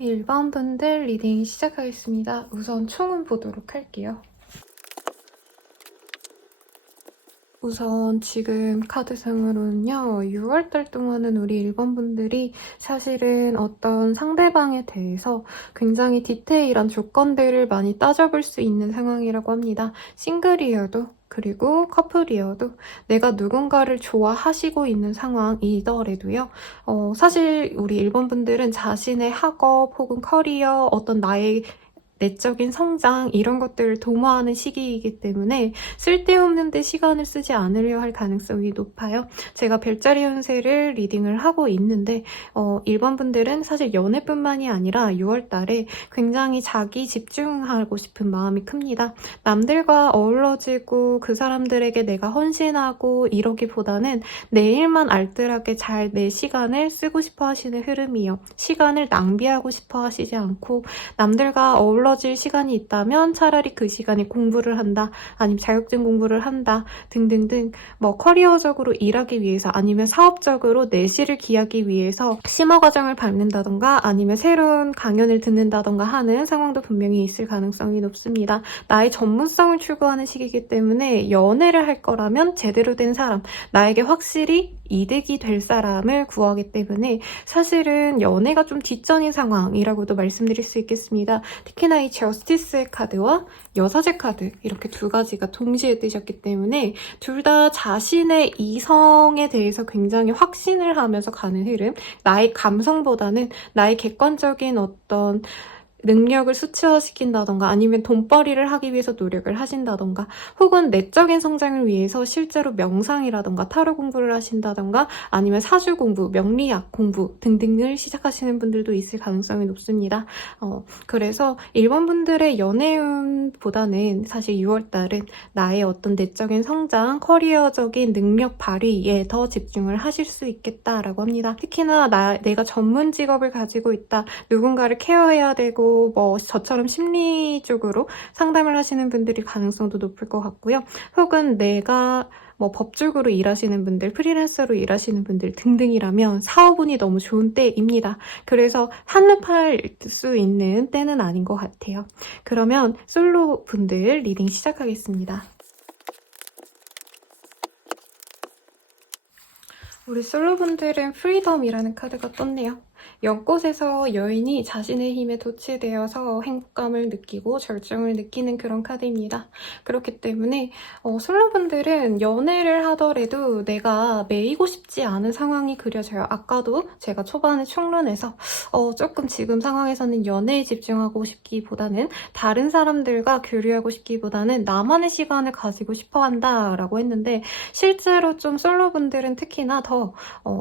1번 분들 리딩 시작하겠습니다. 우선 총은 보도록 할게요. 우선 지금 카드상으로는요, 6월달 동안은 우리 1번 분들이 사실은 어떤 상대방에 대해서 굉장히 디테일한 조건들을 많이 따져볼 수 있는 상황이라고 합니다. 싱글이어도 그리고 커플이어도 내가 누군가를 좋아하시고 있는 상황이더라도요. 사실 우리 1번 분들은 자신의 학업 혹은 커리어, 어떤 나의 내적인 성장 이런 것들을 도모하는 시기이기 때문에 쓸데없는 데 시간을 쓰지 않으려 할 가능성이 높아요. 제가 별자리 운세를 리딩을 하고 있는데 1번 분들은 사실 연애뿐만이 아니라 6월 달에 굉장히 자기 집중하고 싶은 마음이 큽니다. 남들과 어우러지고 그 사람들에게 내가 헌신하고 이러기보다는 내 일만 알뜰하게 잘 내 시간을 쓰고 싶어 하시는 흐름이요. 시간을 낭비하고 싶어 하시지 않고 남들과 어우러질 시간이 있다면 차라리 그 시간에 공부를 한다, 아니면 자격증 공부를 한다 등등등 뭐 커리어적으로 일하기 위해서 아니면 사업적으로 내실을 기하기 위해서 심화 과정을 밟는다던가 아니면 새로운 강연을 듣는다던가 하는 상황도 분명히 있을 가능성이 높습니다. 나의 전문성을 추구하는 시기이기 때문에 연애를 할 거라면 제대로 된 사람, 나에게 확실히 이득이 될 사람을 구하기 때문에 사실은 연애가 좀 뒷전인 상황이라고도 말씀드릴 수 있겠습니다. 특히나 이 저스티스의 카드와 여사제 카드 이렇게 두 가지가 동시에 뜨셨기 때문에 둘 다 자신의 이성에 대해서 굉장히 확신을 하면서 가는 흐름, 나의 감성보다는 나의 객관적인 어떤 능력을 수치화시킨다던가 아니면 돈벌이를 하기 위해서 노력을 하신다던가 혹은 내적인 성장을 위해서 실제로 명상이라던가 타로 공부를 하신다던가 아니면 사주 공부, 명리학 공부 등등을 시작하시는 분들도 있을 가능성이 높습니다. 그래서 1번 분들의 연애운보다는 사실 6월달은 나의 어떤 내적인 성장, 커리어적인 능력 발휘에 더 집중을 하실 수 있겠다라고 합니다. 특히나 내가 전문 직업을 가지고 있다, 누군가를 케어해야 되고 뭐 저처럼 심리 쪽으로 상담을 하시는 분들이 가능성도 높을 것 같고요. 혹은 내가 뭐 법적으로 일하시는 분들, 프리랜서로 일하시는 분들 등등이라면 사업운이 너무 좋은 때입니다. 그래서 한눈 팔 수 있는 때는 아닌 것 같아요. 그러면 솔로 분들 리딩 시작하겠습니다. 우리 솔로분들은 프리덤이라는 카드가 떴네요. 연꽃에서 여인이 자신의 힘에 도취되어서 행복감을 느끼고 절정을 느끼는 그런 카드입니다. 그렇기 때문에 솔로분들은 연애를 하더라도 내가 매이고 싶지 않은 상황이 그려져요. 아까도 제가 초반에 총론에서 조금 지금 상황에서는 연애에 집중하고 싶기보다는 다른 사람들과 교류하고 싶기보다는 나만의 시간을 가지고 싶어 한다라고 했는데 실제로 좀 솔로분들은 특히나 더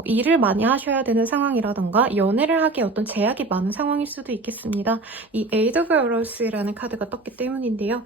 일을 많이 하셔야 되는 상황이라던가 연애를 하기에 어떤 제약이 많은 상황일 수도 있겠습니다. 이 에이드 오브 어러스라는 카드가 떴기 때문인데요.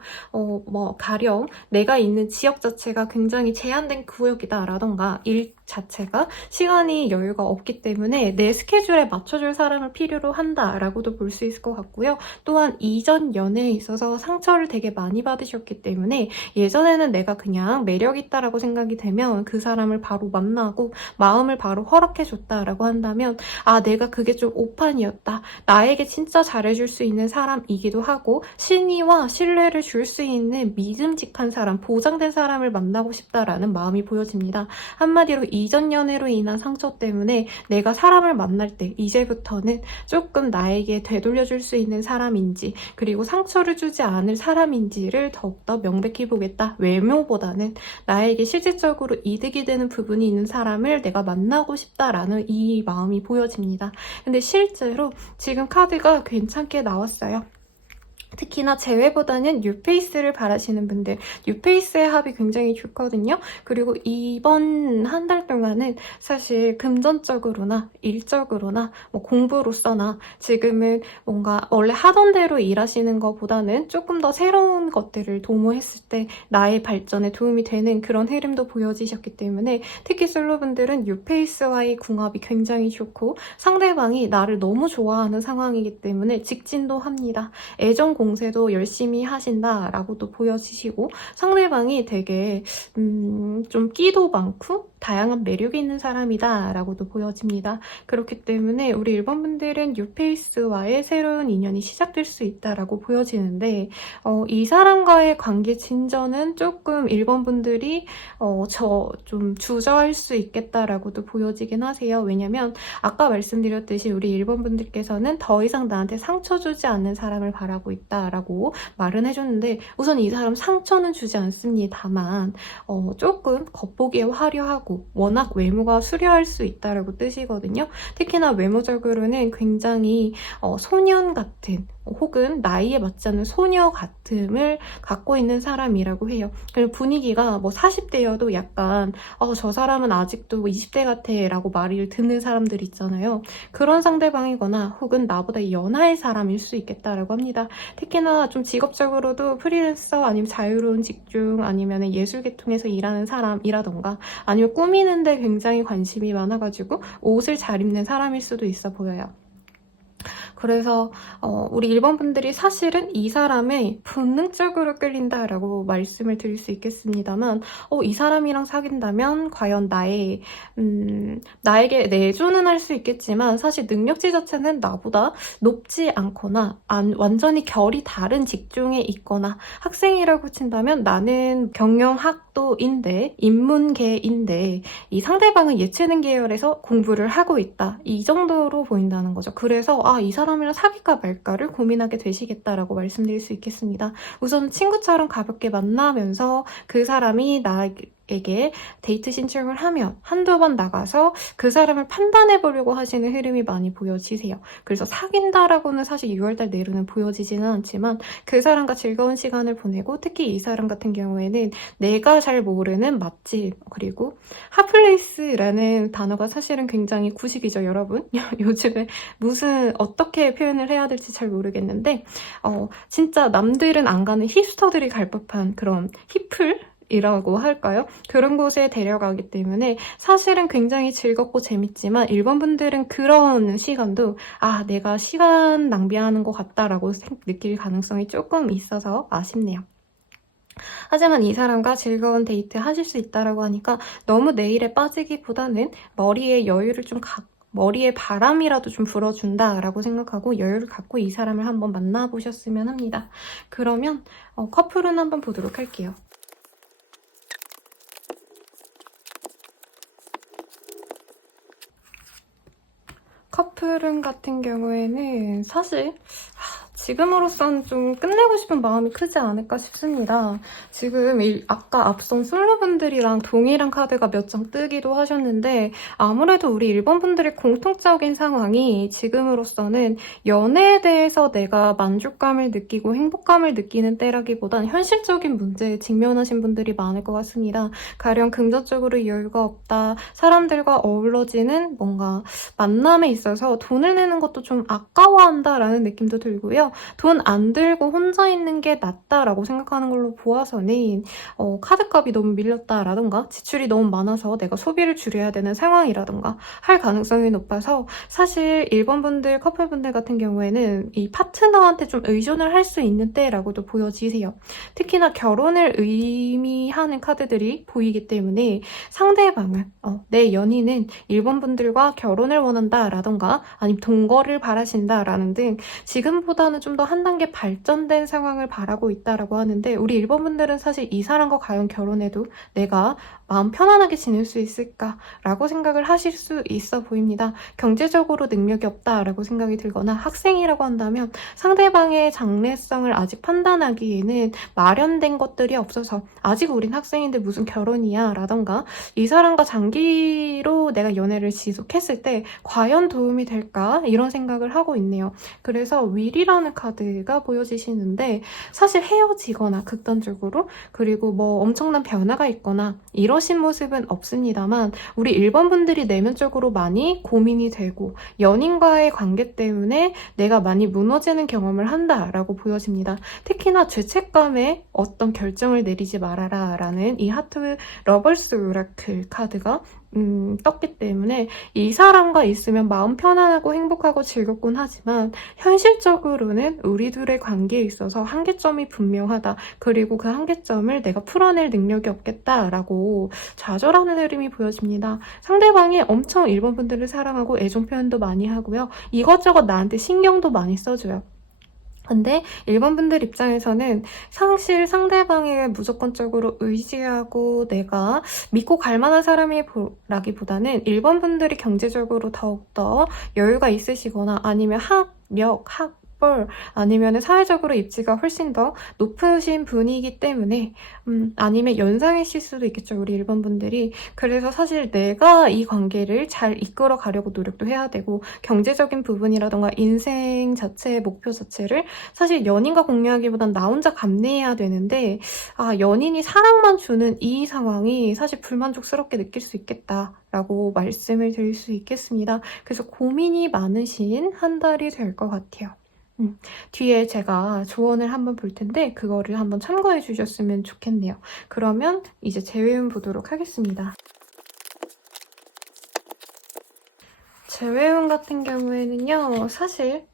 가령 내가 있는 지역 자체가 굉장히 제한된 구역이다라던가 일 자체가 시간이 여유가 없기 때문에 내 스케줄에 맞춰줄 사람을 필요로 한다라고도 볼 수 있을 것 같고요. 또한 이전 연애에 있어서 상처를 되게 많이 받으셨기 때문에 예전에는 내가 그냥 매력있다라고 생각이 되면 그 사람을 바로 만나고 마음을 바로 허락해줬다라고 한다면 내가 그게 좀 오판이었다. 나에게 진짜 잘해줄 수 있는 사람이기도 하고 신의와 신뢰를 줄 수 있는 믿음직한 사람, 보장된 사람을 만나고 싶다라는 마음이 보여집니다. 한마디로 이전 연애로 인한 상처 때문에 내가 사람을 만날 때 이제부터는 조금 나에게 되돌려줄 수 있는 사람인지 그리고 상처를 주지 않을 사람인지를 더욱더 명백히 보겠다. 외모보다는 나에게 실질적으로 이득이 되는 부분이 있는 사람을 내가 만나고 싶다라는 이 마음이 보여집니다. 근데 실제로 지금 카드가 괜찮게 나왔어요. 특히나 제외보다는 뉴페이스를 바라시는 분들, 뉴페이스의 합이 굉장히 좋거든요. 그리고 이번 한 달 동안은 사실 금전적으로나 일적으로나 뭐 공부로서나 지금은 뭔가 원래 하던 대로 일하시는 것보다는 조금 더 새로운 것들을 도모했을 때 나의 발전에 도움이 되는 그런 흐름도 보여지셨기 때문에 특히 솔로분들은 뉴페이스와의 궁합이 굉장히 좋고 상대방이 나를 너무 좋아하는 상황이기 때문에 직진도 합니다. 애정 공세도 열심히 하신다라고도 보여지시고 상대방이 되게 좀 끼도 많고 다양한 매력이 있는 사람이다 라고도 보여집니다. 그렇기 때문에 우리 1번 분들은 뉴페이스와의 새로운 인연이 시작될 수 있다라고 보여지는데 이 사람과의 관계 진전은 조금 1번 분들이 좀 주저할 수 있겠다라고도 보여지긴 하세요. 왜냐면 아까 말씀드렸듯이 우리 1번 분들께서는 더 이상 나한테 상처 주지 않는 사람을 바라고 있다라고 말은 해줬는데 우선 이 사람 상처는 주지 않습니다만 조금 겉보기에 화려하고 워낙 외모가 수려할 수 있다라고 뜻이거든요. 특히나 외모적으로는 굉장히 소년 같은 혹은 나이에 맞지 않는 소녀 같음을 갖고 있는 사람이라고 해요. 그리고 분위기가 뭐 40대여도 약간 저 사람은 아직도 20대 같아 라고 말을 듣는 사람들 있잖아요. 그런 상대방이거나 혹은 나보다 연하의 사람일 수 있겠다라고 합니다. 특히나 좀 직업적으로도 프리랜서 아니면 자유로운 직종 아니면 예술계통에서 일하는 사람이라던가 아니면 꾸미는데 굉장히 관심이 많아가지고 옷을 잘 입는 사람일 수도 있어 보여요. 그래서 우리 1번 분들이 사실은 이 사람에 본능적으로 끌린다라고 말씀을 드릴 수 있겠습니다만 이 사람이랑 사귄다면 과연 나에게 내조는 할 수 있겠지만 사실 능력치 자체는 나보다 높지 않거나 완전히 결이 다른 직종에 있거나 학생이라고 친다면 나는 경영학도인데 인문계인데 이 상대방은 예체능 계열에서 공부를 하고 있다. 이 정도로 보인다는 거죠. 그래서 이 사람이랑 사귈까 말까를 고민하게 되시겠다라고 말씀드릴 수 있겠습니다. 우선 친구처럼 가볍게 만나면서 그 사람이 나에게 데이트 신청을 하면 한두 번 나가서 그 사람을 판단해보려고 하시는 흐름이 많이 보여지세요. 그래서 사귄다라고는 사실 6월달 내로는 보여지지는 않지만 그 사람과 즐거운 시간을 보내고 특히 이 사람 같은 경우에는 내가 잘 모르는 맛집 그리고 핫플레이스라는 단어가 사실은 굉장히 구식이죠, 여러분. 요즘에 어떻게 표현을 해야 될지 잘 모르겠는데 진짜 남들은 안 가는 힙스터들이 갈 법한 그런 힙플? 이라고 할까요? 그런 곳에 데려가기 때문에 사실은 굉장히 즐겁고 재밌지만 1번 분들은 그런 시간도 내가 시간 낭비하는 것 같다라고 느낄 가능성이 조금 있어서 아쉽네요. 하지만 이 사람과 즐거운 데이트 하실 수 있다라고 하니까 너무 내 일에 빠지기보다는 머리에 바람이라도 좀 불어준다라고 생각하고 여유를 갖고 이 사람을 한번 만나보셨으면 합니다. 그러면 커플은 한번 보도록 할게요. 커플은 같은 경우에는 사실 지금으로선 좀 끝내고 싶은 마음이 크지 않을까 싶습니다. 지금 아까 앞선 솔로분들이랑 동일한 카드가 몇 장 뜨기도 하셨는데 아무래도 우리 1번 분들의 공통적인 상황이 지금으로서는 연애에 대해서 내가 만족감을 느끼고 행복감을 느끼는 때라기보단 현실적인 문제에 직면하신 분들이 많을 것 같습니다. 가령 금전적으로 여유가 없다, 사람들과 어우러지는 뭔가 만남에 있어서 돈을 내는 것도 좀 아까워한다라는 느낌도 들고요. 돈 안 들고 혼자 있는 게 낫다라고 생각하는 걸로 보아서는 카드값이 너무 밀렸다라던가 지출이 너무 많아서 내가 소비를 줄여야 되는 상황이라던가 할 가능성이 높아서 사실 1번 분들, 커플분들 같은 경우에는 이 파트너한테 좀 의존을 할 수 있는 때라고도 보여지세요. 특히나 결혼을 의미하는 카드들이 보이기 때문에 상대방은 내 연인은 1번 분들과 결혼을 원한다라던가 아니면 동거를 바라신다라는 등 지금보다는 좀 더 한 단계 발전된 상황을 바라고 있다라고 하는데 우리 1번 분들은 사실 이 사람과 과연 결혼해도 내가 마음 편안하게 지낼 수 있을까라고 생각을 하실 수 있어 보입니다. 경제적으로 능력이 없다라고 생각이 들거나 학생이라고 한다면 상대방의 장래성을 아직 판단하기에는 마련된 것들이 없어서 아직 우린 학생인데 무슨 결혼이야 라던가 이 사람과 장기로 내가 연애를 지속했을 때 과연 도움이 될까 이런 생각을 하고 있네요. 그래서 윌이라는 카드가 보여지시는데 사실 헤어지거나 극단적으로 그리고 뭐 엄청난 변화가 있거나 이러신 모습은 없습니다만 우리 1번 분들이 내면적으로 많이 고민이 되고 연인과의 관계 때문에 내가 많이 무너지는 경험을 한다라고 보여집니다. 특히나 죄책감에 어떤 결정을 내리지 말아라 라는 이 하트 러벌스 오라클 카드가 떴기 때문에 이 사람과 있으면 마음 편안하고 행복하고 즐겁곤 하지만 현실적으로는 우리 둘의 관계에 있어서 한계점이 분명하다. 그리고 그 한계점을 내가 풀어낼 능력이 없겠다라고 좌절하는 흐름이 보여집니다. 상대방이 엄청 1번 분들을 사랑하고 애정 표현도 많이 하고요. 이것저것 나한테 신경도 많이 써줘요. 근데 1번 분들 입장에서는 사실 상대방에게 무조건적으로 의지하고 내가 믿고 갈 만한 사람이라기보다는 1번 분들이 경제적으로 더욱더 여유가 있으시거나 아니면 학벌 아니면 사회적으로 입지가 훨씬 더 높으신 분이기 때문에 아니면 연상이실 수도 있겠죠. 우리 1번 분들이. 그래서 사실 내가 이 관계를 잘 이끌어 가려고 노력도 해야 되고 경제적인 부분이라던가 인생 자체의 목표 자체를 사실 연인과 공유하기보단 나 혼자 감내해야 되는데 연인이 사랑만 주는 이 상황이 사실 불만족스럽게 느낄 수 있겠다라고 말씀을 드릴 수 있겠습니다. 그래서 고민이 많으신 한 달이 될 것 같아요. 뒤에 제가 조언을 한번 볼 텐데 그거를 한번 참고해 주셨으면 좋겠네요. 그러면 이제 재회운 보도록 하겠습니다. 재회운 같은 경우에는요, 사실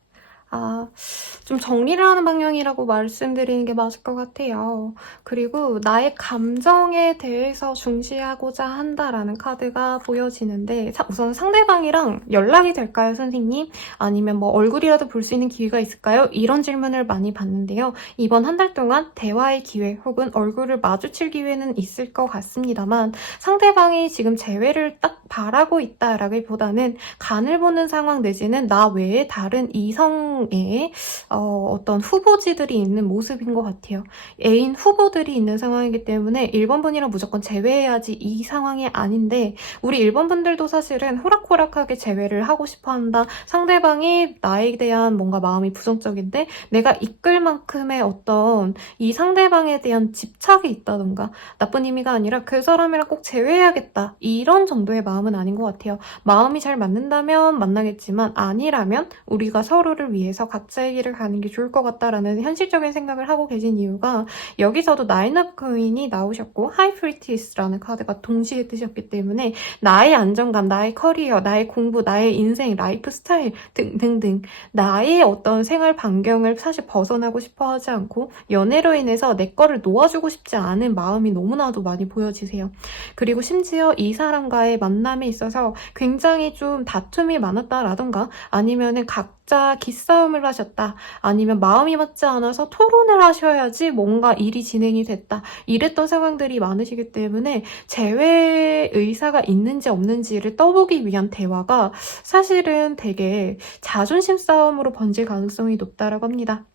좀 정리를 하는 방향이라고 말씀드리는 게 맞을 것 같아요. 그리고 나의 감정에 대해서 중시하고자 한다라는 카드가 보여지는데 우선 상대방이랑 연락이 될까요, 선생님? 아니면 뭐 얼굴이라도 볼 수 있는 기회가 있을까요? 이런 질문을 많이 받는데요. 이번 한 달 동안 대화의 기회 혹은 얼굴을 마주칠 기회는 있을 것 같습니다만 상대방이 지금 재회를 딱 바라고 있다라기보다는 간을 보는 상황 내지는 나 외에 다른 이성의 어떤 후보지들이 있는 모습인 것 같아요. 애인 후보들이 있는 상황이기 때문에 1번 분이랑 무조건 제외해야지 이 상황이 아닌데 우리 1번 분들도 사실은 호락호락하게 제외를 하고 싶어 한다. 상대방이 나에 대한 뭔가 마음이 부정적인데 내가 이끌 만큼의 어떤 이 상대방에 대한 집착이 있다던가 나쁜 의미가 아니라 그 사람이랑 꼭 제외해야겠다. 이런 정도의 마음은 아닌 것 같아요. 마음이 잘 맞는다면 만나겠지만 아니라면 우리가 서로를 위해서 각자의 길을 가는 게 좋을 것 같다라는 현실적인 생각을 하고 계신 이유가 여기서도 나인 오브 코인이 나오셨고 하이프리티스라는 카드가 동시에 뜨셨기 때문에 나의 안정감, 나의 커리어, 나의 공부, 나의 인생, 라이프 스타일 등등등 나의 어떤 생활 반경을 사실 벗어나고 싶어 하지 않고 연애로 인해서 내 거를 놓아주고 싶지 않은 마음이 너무나도 많이 보여지세요. 그리고 심지어 이 사람과의 만남에 있어서 굉장히 좀 다툼이 많았다라던가 아니면은 각자 기싸움을 하셨다. 아니면 마음이 맞지 않아서 토론을 하셔야지 뭔가 일이 진행이 됐다. 이랬던 상황들이 많으시기 때문에 재회 의사가 있는지 없는지를 떠보기 위한 대화가 사실은 되게 자존심 싸움으로 번질 가능성이 높다라고 합니다.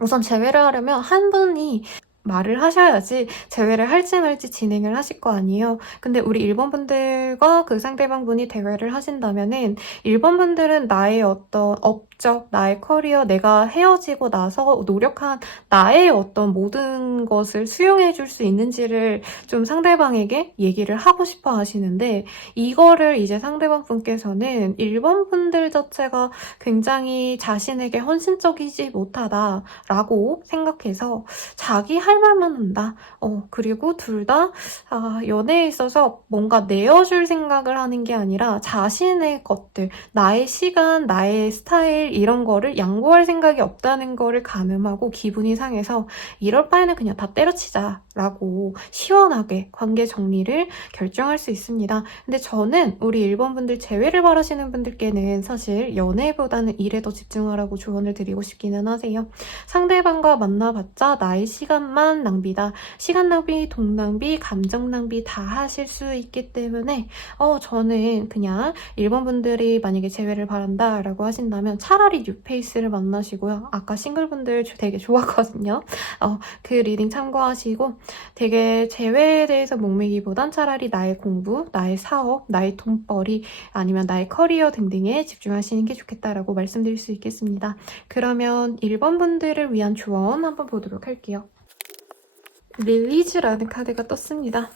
우선 재회를 하려면 한 분이 말을 하셔야지 재회를 할지 말지 진행을 하실 거 아니에요. 근데 우리 1번 분들과 그 상대방 분이 대화를 하신다면은 1번 분들은 나의 어떤 업적, 나의 커리어, 내가 헤어지고 나서 노력한 나의 어떤 모든 것을 수용해 줄 수 있는지를 좀 상대방에게 얘기를 하고 싶어 하시는데 이거를 이제 상대방 분께서는 1번 분들 자체가 굉장히 자신에게 헌신적이지 못하다라고 생각해서 자기 할 말만 한다. 그리고 둘 다 연애에 있어서 뭔가 내어줄 생각을 하는 게 아니라 자신의 것들, 나의 시간, 나의 스타일 이런 거를 양보할 생각이 없다는 거를 가늠하고 기분이 상해서 이럴 바에는 그냥 다 때려치자 라고 시원하게 관계 정리를 결정할 수 있습니다. 근데 저는 우리 1번 분들 재회를 바라시는 분들께는 사실 연애보다는 일에 더 집중하라고 조언을 드리고 싶기는 하세요. 상대방과 만나봤자 나의 시간만 낭비다. 시간 낭비, 돈 낭비, 감정 낭비 다 하실 수 있기 때문에 저는 그냥 1번 분들이 만약에 재회를 바란다 라고 하신다면 차라리 뉴페이스를 만나시고요. 아까 싱글분들 되게 좋았거든요. 그 리딩 참고하시고 되게 재회에 대해서 목매기보단 차라리 나의 공부, 나의 사업, 나의 돈벌이 아니면 나의 커리어 등등에 집중하시는 게 좋겠다라고 말씀드릴 수 있겠습니다. 그러면 1번 분들을 위한 조언 한번 보도록 할게요. 릴리즈라는 카드가 떴습니다.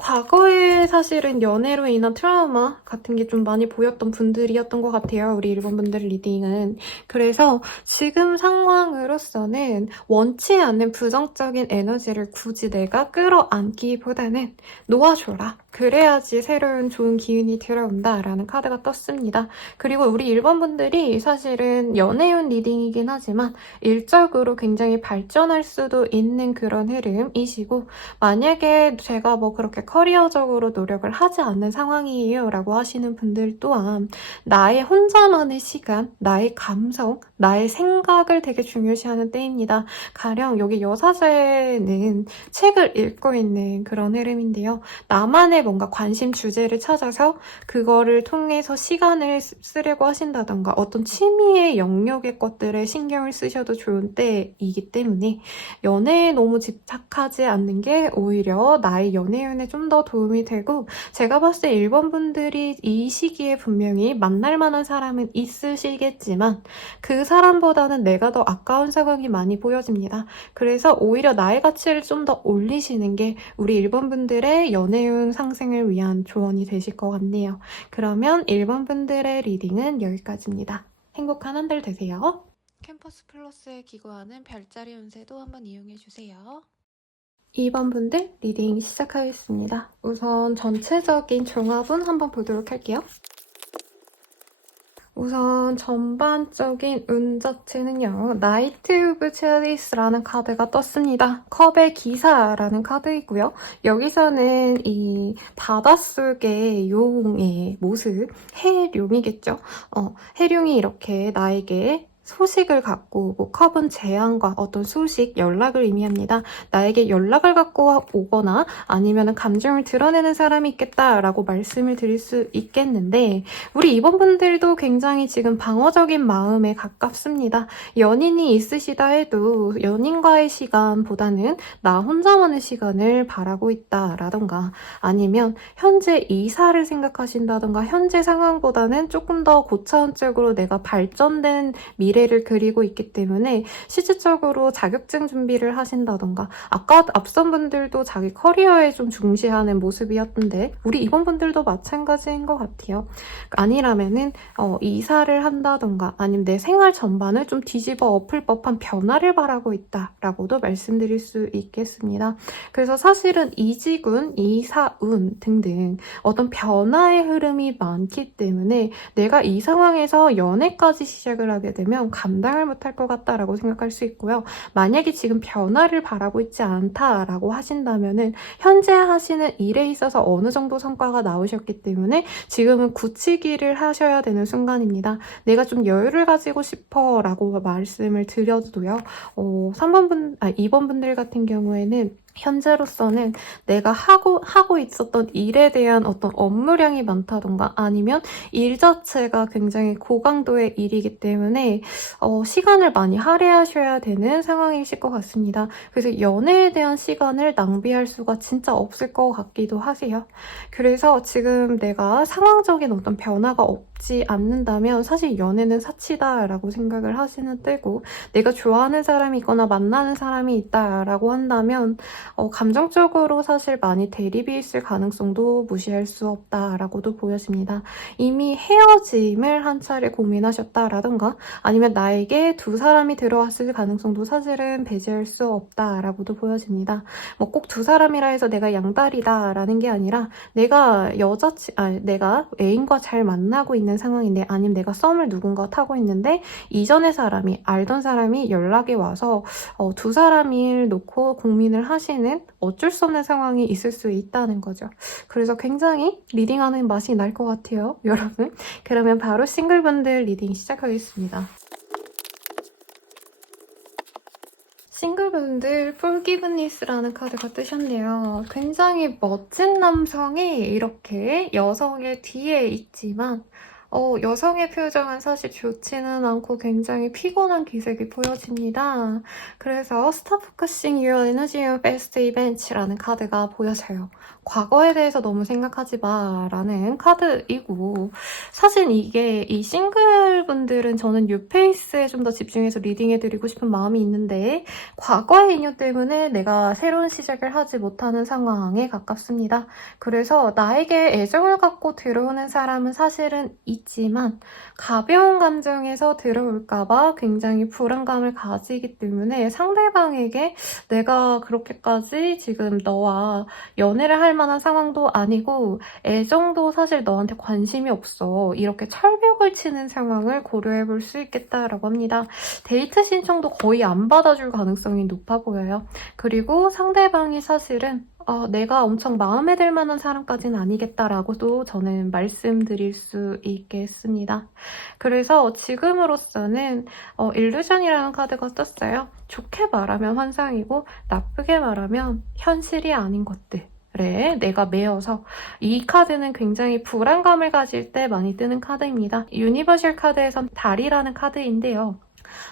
과거에 사실은 연애로 인한 트라우마 같은 게 좀 많이 보였던 분들이었던 것 같아요. 우리 1번 분들 리딩은. 그래서 지금 상황으로서는 원치 않는 부정적인 에너지를 굳이 내가 끌어안기보다는 놓아줘라. 그래야지 새로운 좋은 기운이 들어온다라는 카드가 떴습니다. 그리고 우리 1번 분들이 사실은 연애운 리딩이긴 하지만 일적으로 굉장히 발전할 수도 있는 그런 흐름이시고, 만약에 제가 뭐 그렇게 커리어적으로 노력을 하지 않는 상황이에요 라고 하시는 분들 또한 나의 혼자만의 시간, 나의 감성, 나의 생각을 되게 중요시하는 때입니다. 가령 여기 여사제는 책을 읽고 있는 그런 흐름인데요. 나만의 뭔가 관심 주제를 찾아서 그거를 통해서 시간을 쓰려고 하신다던가 어떤 취미의 영역의 것들에 신경을 쓰셔도 좋은 때이기 때문에 연애에 너무 집착하지 않는 게 오히려 나의 연애운에 좀 더 도움이 되고, 제가 봤을 때 1번 분들이 이 시기에 분명히 만날 만한 사람은 있으시겠지만 그 사람보다는 내가 더 아까운 상황이 많이 보여집니다. 그래서 오히려 나의 가치를 좀 더 올리시는 게 우리 1번 분들의 연애운 상승을 위한 조언이 되실 것 같네요. 그러면 1번 분들의 리딩은 여기까지입니다. 행복한 한 달 되세요. 캠퍼스 플러스에 기고하는 별자리 운세도 한번 이용해주세요. 2번 분들 리딩 시작하겠습니다. 우선 전체적인 종합은 한번 보도록 할게요. 우선 전반적인 운 자체는요, 나이트 오브 체리스라는 카드가 떴습니다. 컵의 기사라는 카드이고요. 여기서는 이 바닷속의 용의 모습, 해룡이겠죠? 해룡이 이렇게 나에게 소식을 갖고 오고, 컵은 재앙과 어떤 소식, 연락을 의미합니다. 나에게 연락을 갖고 오거나 아니면 감정을 드러내는 사람이 있겠다라고 말씀을 드릴 수 있겠는데, 우리 2번 분들도 굉장히 지금 방어적인 마음에 가깝습니다. 연인이 있으시다 해도 연인과의 시간보다는 나 혼자만의 시간을 바라고 있다라던가, 아니면 현재 이사를 생각하신다던가, 현재 상황보다는 조금 더 고차원적으로 내가 발전된 미래를 그리고 있기 때문에 실질적으로 자격증 준비를 하신다던가, 아까 앞선 분들도 자기 커리어에 좀 중시하는 모습이었는데 우리 2번 분들도 마찬가지인 것 같아요. 아니라면은 이사를 한다던가 아니면 내 생활 전반을 좀 뒤집어 엎을 법한 변화를 바라고 있다라고도 말씀드릴 수 있겠습니다. 그래서 사실은 이지군, 이사운 등등 어떤 변화의 흐름이 많기 때문에 내가 이 상황에서 연애까지 시작을 하게 되면 감당을 못할 것 같다라고 생각할 수 있고요. 만약에 지금 변화를 바라고 있지 않다라고 하신다면은 현재 하시는 일에 있어서 어느 정도 성과가 나오셨기 때문에 지금은 굳히기를 하셔야 되는 순간입니다. 내가 좀 여유를 가지고 싶어 라고 말씀을 드려도요. 2번 분들 같은 경우에는 현재로서는 내가 하고 있었던 일에 대한 어떤 업무량이 많다던가 아니면 일 자체가 굉장히 고강도의 일이기 때문에 시간을 많이 할애하셔야 되는 상황이실 것 같습니다. 그래서 연애에 대한 시간을 낭비할 수가 진짜 없을 것 같기도 하세요. 그래서 지금 내가 상황적인 어떤 변화가 없지 않는다면 사실 연애는 사치다라고 생각을 하시는 때고, 내가 좋아하는 사람이 있거나 만나는 사람이 있다라고 한다면 감정적으로 사실 많이 대립이 있을 가능성도 무시할 수 없다라고도 보여집니다. 이미 헤어짐을 한 차례 고민하셨다라던가 아니면 나에게 두 사람이 들어왔을 가능성도 사실은 배제할 수 없다라고도 보여집니다. 뭐 꼭 두 사람이라 해서 내가 양다리다라는 게 아니라 내가 내가 애인과 잘 만나고 있는 상황인데, 아니면 내가 썸을 누군가 타고 있는데 이전의 사람이, 알던 사람이 연락이 와서 두 사람을 놓고 고민을 하시는 어쩔 수 없는 상황이 있을 수 있다는 거죠. 그래서 굉장히 리딩하는 맛이 날 것 같아요, 여러분. 그러면 바로 싱글분들 리딩 시작하겠습니다. 싱글분들 폴기브니스라는 카드가 뜨셨네요. 굉장히 멋진 남성이 이렇게 여성의 뒤에 있지만 여성의 표정은 사실 좋지는 않고 굉장히 피곤한 기색이 보여집니다. 그래서 Stop focusing your energy on past events라는 카드가 보여져요. 과거에 대해서 너무 생각하지 마라는 카드이고, 사실 이게 이 싱글분들은 저는 뉴페이스에 좀 더 집중해서 리딩해드리고 싶은 마음이 있는데, 과거의 인연 때문에 내가 새로운 시작을 하지 못하는 상황에 가깝습니다. 그래서 나에게 애정을 갖고 들어오는 사람은 사실은 있지만 가벼운 감정에서 들어올까봐 굉장히 불안감을 가지기 때문에 상대방에게 내가 그렇게까지 지금 너와 연애를 할 만한 상황도 아니고 애정도 사실 너한테 관심이 없어. 이렇게 철벽을 치는 상황을 고려해 볼 수 있겠다라고 합니다. 데이트 신청도 거의 안 받아줄 가능성이 높아 보여요. 그리고 상대방이 사실은 내가 엄청 마음에 들 만한 사람까지는 아니겠다라고도 저는 말씀드릴 수 있겠습니다. 그래서 지금으로서는 일루전이라는 카드가 떴어요. 좋게 말하면 환상이고 나쁘게 말하면 현실이 아닌 것들. 래 내가 매여서 이 카드는 굉장히 불안감을 가질 때 많이 뜨는 카드입니다. 유니버셜 카드에선 달이라는 카드인데요.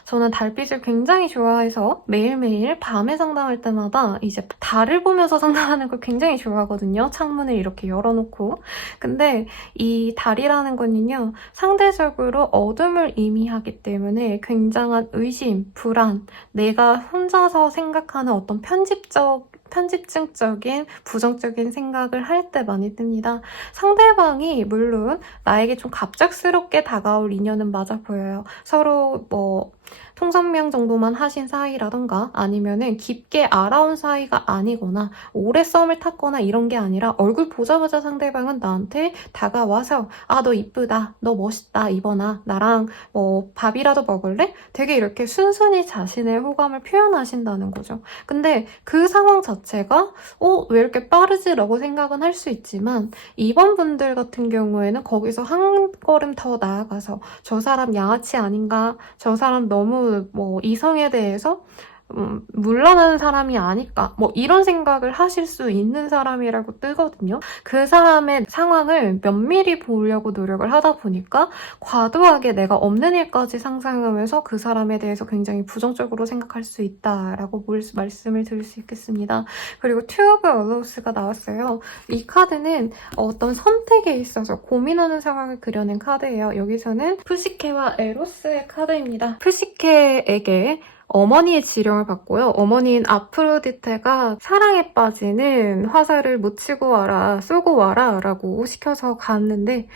저는 달빛을 굉장히 좋아해서 매일매일 밤에 상담할 때마다 이제 달을 보면서 상담하는 걸 굉장히 좋아하거든요. 창문을 이렇게 열어놓고. 근데 이 달이라는 거는요, 상대적으로 어둠을 의미하기 때문에 굉장한 의심, 불안, 내가 혼자서 생각하는 어떤 편집증적인 부정적인 생각을 할 때 많이 뜹니다. 상대방이 물론 나에게 좀 갑작스럽게 다가올 인연은 맞아 보여요. 서로 통성명 정도만 하신 사이라던가 아니면은 깊게 알아온 사이가 아니거나 오래 썸을 탔거나 이런 게 아니라 얼굴 보자마자 상대방은 나한테 다가와서 너 이쁘다, 너 멋있다, 이번아 나랑 밥이라도 먹을래? 되게 이렇게 순순히 자신의 호감을 표현하신다는 거죠. 근데 그 상황 자체가 왜 이렇게 빠르지? 라고 생각은 할 수 있지만 2번 분들 같은 경우에는 거기서 한 걸음 더 나아가서 저 사람 양아치 아닌가? 저 사람 너무 이성에 대해서 물러나는 사람이 아닐까 이런 생각을 하실 수 있는 사람이라고 뜨거든요. 그 사람의 상황을 면밀히 보려고 노력을 하다 보니까 과도하게 내가 없는 일까지 상상하면서 그 사람에 대해서 굉장히 부정적으로 생각할 수 있다라고 말씀을 드릴 수 있겠습니다. 그리고 투 오브 얼로우스가 나왔어요. 이 카드는 어떤 선택에 있어서 고민하는 상황을 그려낸 카드예요. 여기서는 푸시케와 에로스의 카드입니다. 푸시케에게 어머니의 지령을 받고요. 어머니인 아프로디테가 사랑에 빠지는 화살을 묻히고 와라, 쏘고 와라 라고 시켜서 갔는데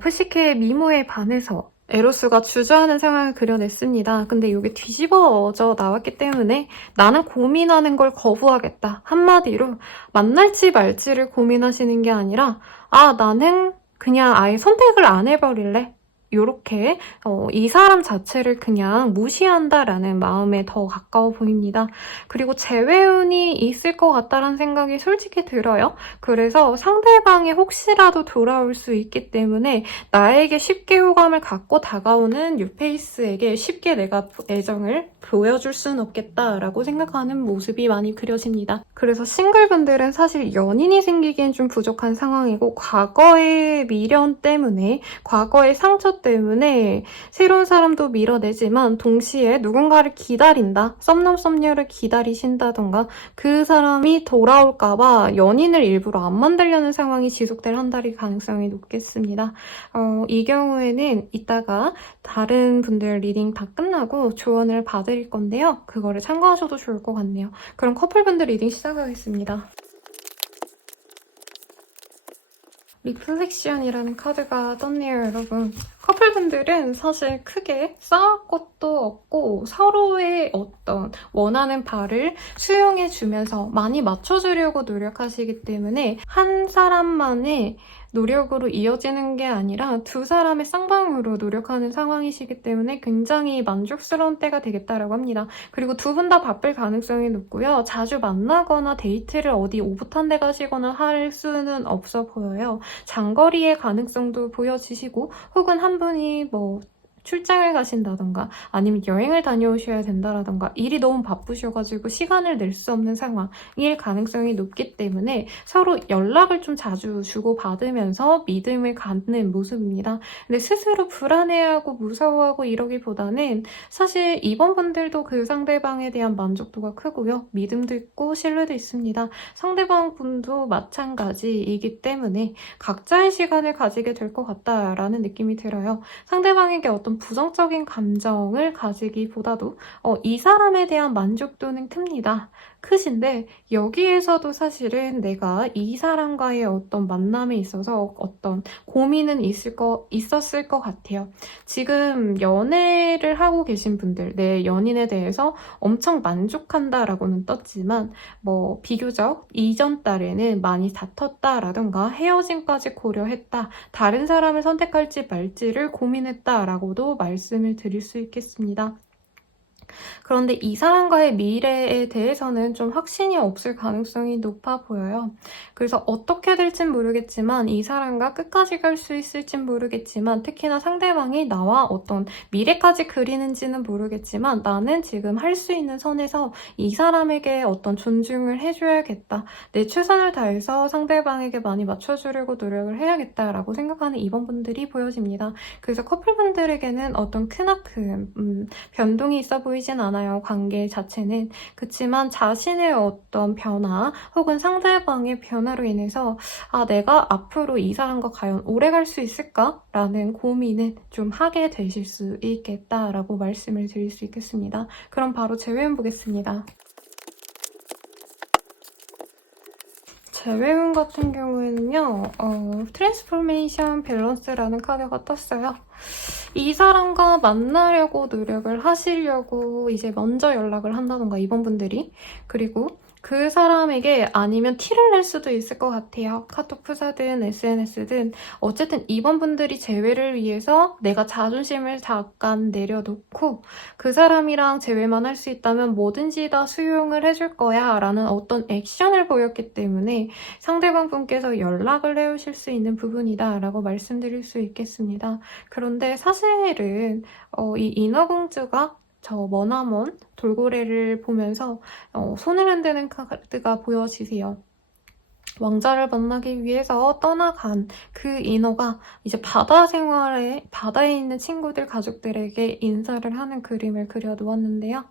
푸시케의 미모에 반해서 에로스가 주저하는 상황을 그려냈습니다. 근데 이게 뒤집어져 나왔기 때문에 나는 고민하는 걸 거부하겠다. 한마디로 만날지 말지를 고민하시는 게 아니라 나는 그냥 아예 선택을 안 해버릴래. 요렇게 이 사람 자체를 그냥 무시한다라는 마음에 더 가까워 보입니다. 그리고 재회운이 있을 것 같다라는 생각이 솔직히 들어요. 그래서 상대방이 혹시라도 돌아올 수 있기 때문에 나에게 쉽게 호감을 갖고 다가오는 뉴페이스에게 쉽게 내가 애정을 보여줄 수는 없겠다라고 생각하는 모습이 많이 그려집니다. 그래서 싱글분들은 사실 연인이 생기기엔 좀 부족한 상황이고 과거의 미련 때문에 과거의 상처 때문에 새로운 사람도 밀어내지만 동시에 누군가를 기다린다. 썸남썸녀를 기다리신다던가 그 사람이 돌아올까봐 연인을 일부러 안 만들려는 상황이 지속될 한 달이 가능성이 높겠습니다. 이 경우에는 이따가 다른 분들 리딩 다 끝나고 조언을 봐드릴 건데요. 그거를 참고하셔도 좋을 것 같네요. 그럼 커플분들 리딩 시작하겠습니다. 리플렉션이라는 카드가 떴네요, 여러분. 커플분들은 사실 크게 싸울 것도 없고 서로의 어떤 원하는 바를 수용해주면서 많이 맞춰주려고 노력하시기 때문에 한 사람만의 노력으로 이어지는 게 아니라 두 사람의 쌍방으로 노력하는 상황이시기 때문에 굉장히 만족스러운 때가 되겠다라고 합니다. 그리고 두 분 다 바쁠 가능성이 높고요. 자주 만나거나 데이트를 어디 오붓한 데 가시거나 할 수는 없어 보여요. 장거리의 가능성도 보여지시고 혹은 한 분이 출장을 가신다던가 아니면 여행을 다녀오셔야 된다라던가 일이 너무 바쁘셔가지고 시간을 낼 수 없는 상황일 가능성이 높기 때문에 서로 연락을 좀 자주 주고받으면서 믿음을 갖는 모습입니다. 근데 스스로 불안해하고 무서워하고 이러기보다는 사실 이번 분들도 그 상대방에 대한 만족도가 크고요. 믿음도 있고 신뢰도 있습니다. 상대방 분도 마찬가지이기 때문에 각자의 시간을 가지게 될 것 같다라는 느낌이 들어요. 상대방에게 어떤 부정적인 감정을 가지기보다도 이 사람에 대한 만족도는 큽니다. 크신데 여기에서도 사실은 내가 이 사람과의 어떤 만남에 있어서 어떤 고민은 있었을 것 같아요. 지금 연애를 하고 계신 분들, 내 연인에 대해서 엄청 만족한다라고는 떴지만 뭐 비교적 이전 달에는 많이 다퉜다라던가 헤어짐까지 고려했다, 다른 사람을 선택할지 말지를 고민했다라고도 말씀을 드릴 수 있겠습니다. 그런데 이 사람과의 미래에 대해서는 좀 확신이 없을 가능성이 높아 보여요. 그래서 어떻게 될진 모르겠지만, 이 사람과 끝까지 갈 수 있을진 모르겠지만, 특히나 상대방이 나와 어떤 미래까지 그리는지는 모르겠지만, 나는 지금 할 수 있는 선에서 이 사람에게 어떤 존중을 해줘야겠다, 내 최선을 다해서 상대방에게 많이 맞춰주려고 노력을 해야겠다라고 생각하는 이번 분들이 보여집니다. 그래서 커플분들에게는 어떤 크나큰 변동이 있어 보이진 않아요, 관계 자체는. 그치만 자신의 어떤 변화 혹은 상대방의 변화로 인해서 내가 앞으로 이 사람과 과연 오래 갈 수 있을까? 라는 고민을 좀 하게 되실 수 있겠다라고 말씀을 드릴 수 있겠습니다. 그럼 바로 재회음 보겠습니다. 재회음 같은 경우에는요, 트랜스포메이션 밸런스라는 카드가 떴어요. 이 사람과 만나려고 노력을 하시려고 이제 먼저 연락을 한다던가, 이번 분들이. 그리고 그 사람에게 아니면 티를 낼 수도 있을 것 같아요. 카톡 프사든 SNS든. 어쨌든 이번 분들이 재회를 위해서 내가 자존심을 잠깐 내려놓고 그 사람이랑 재회만 할 수 있다면 뭐든지 다 수용을 해줄 거야 라는 어떤 액션을 보였기 때문에 상대방 분께서 연락을 해오실 수 있는 부분이다 라고 말씀드릴 수 있겠습니다. 그런데 사실은 이 인어공주가 저 머나먼 돌고래를 보면서 손을 흔드는 카드가 보여지세요. 왕자를 만나기 위해서 떠나간 그 인어가 이제 바다에 있는 친구들, 가족들에게 인사를 하는 그림을 그려 놓았는데요.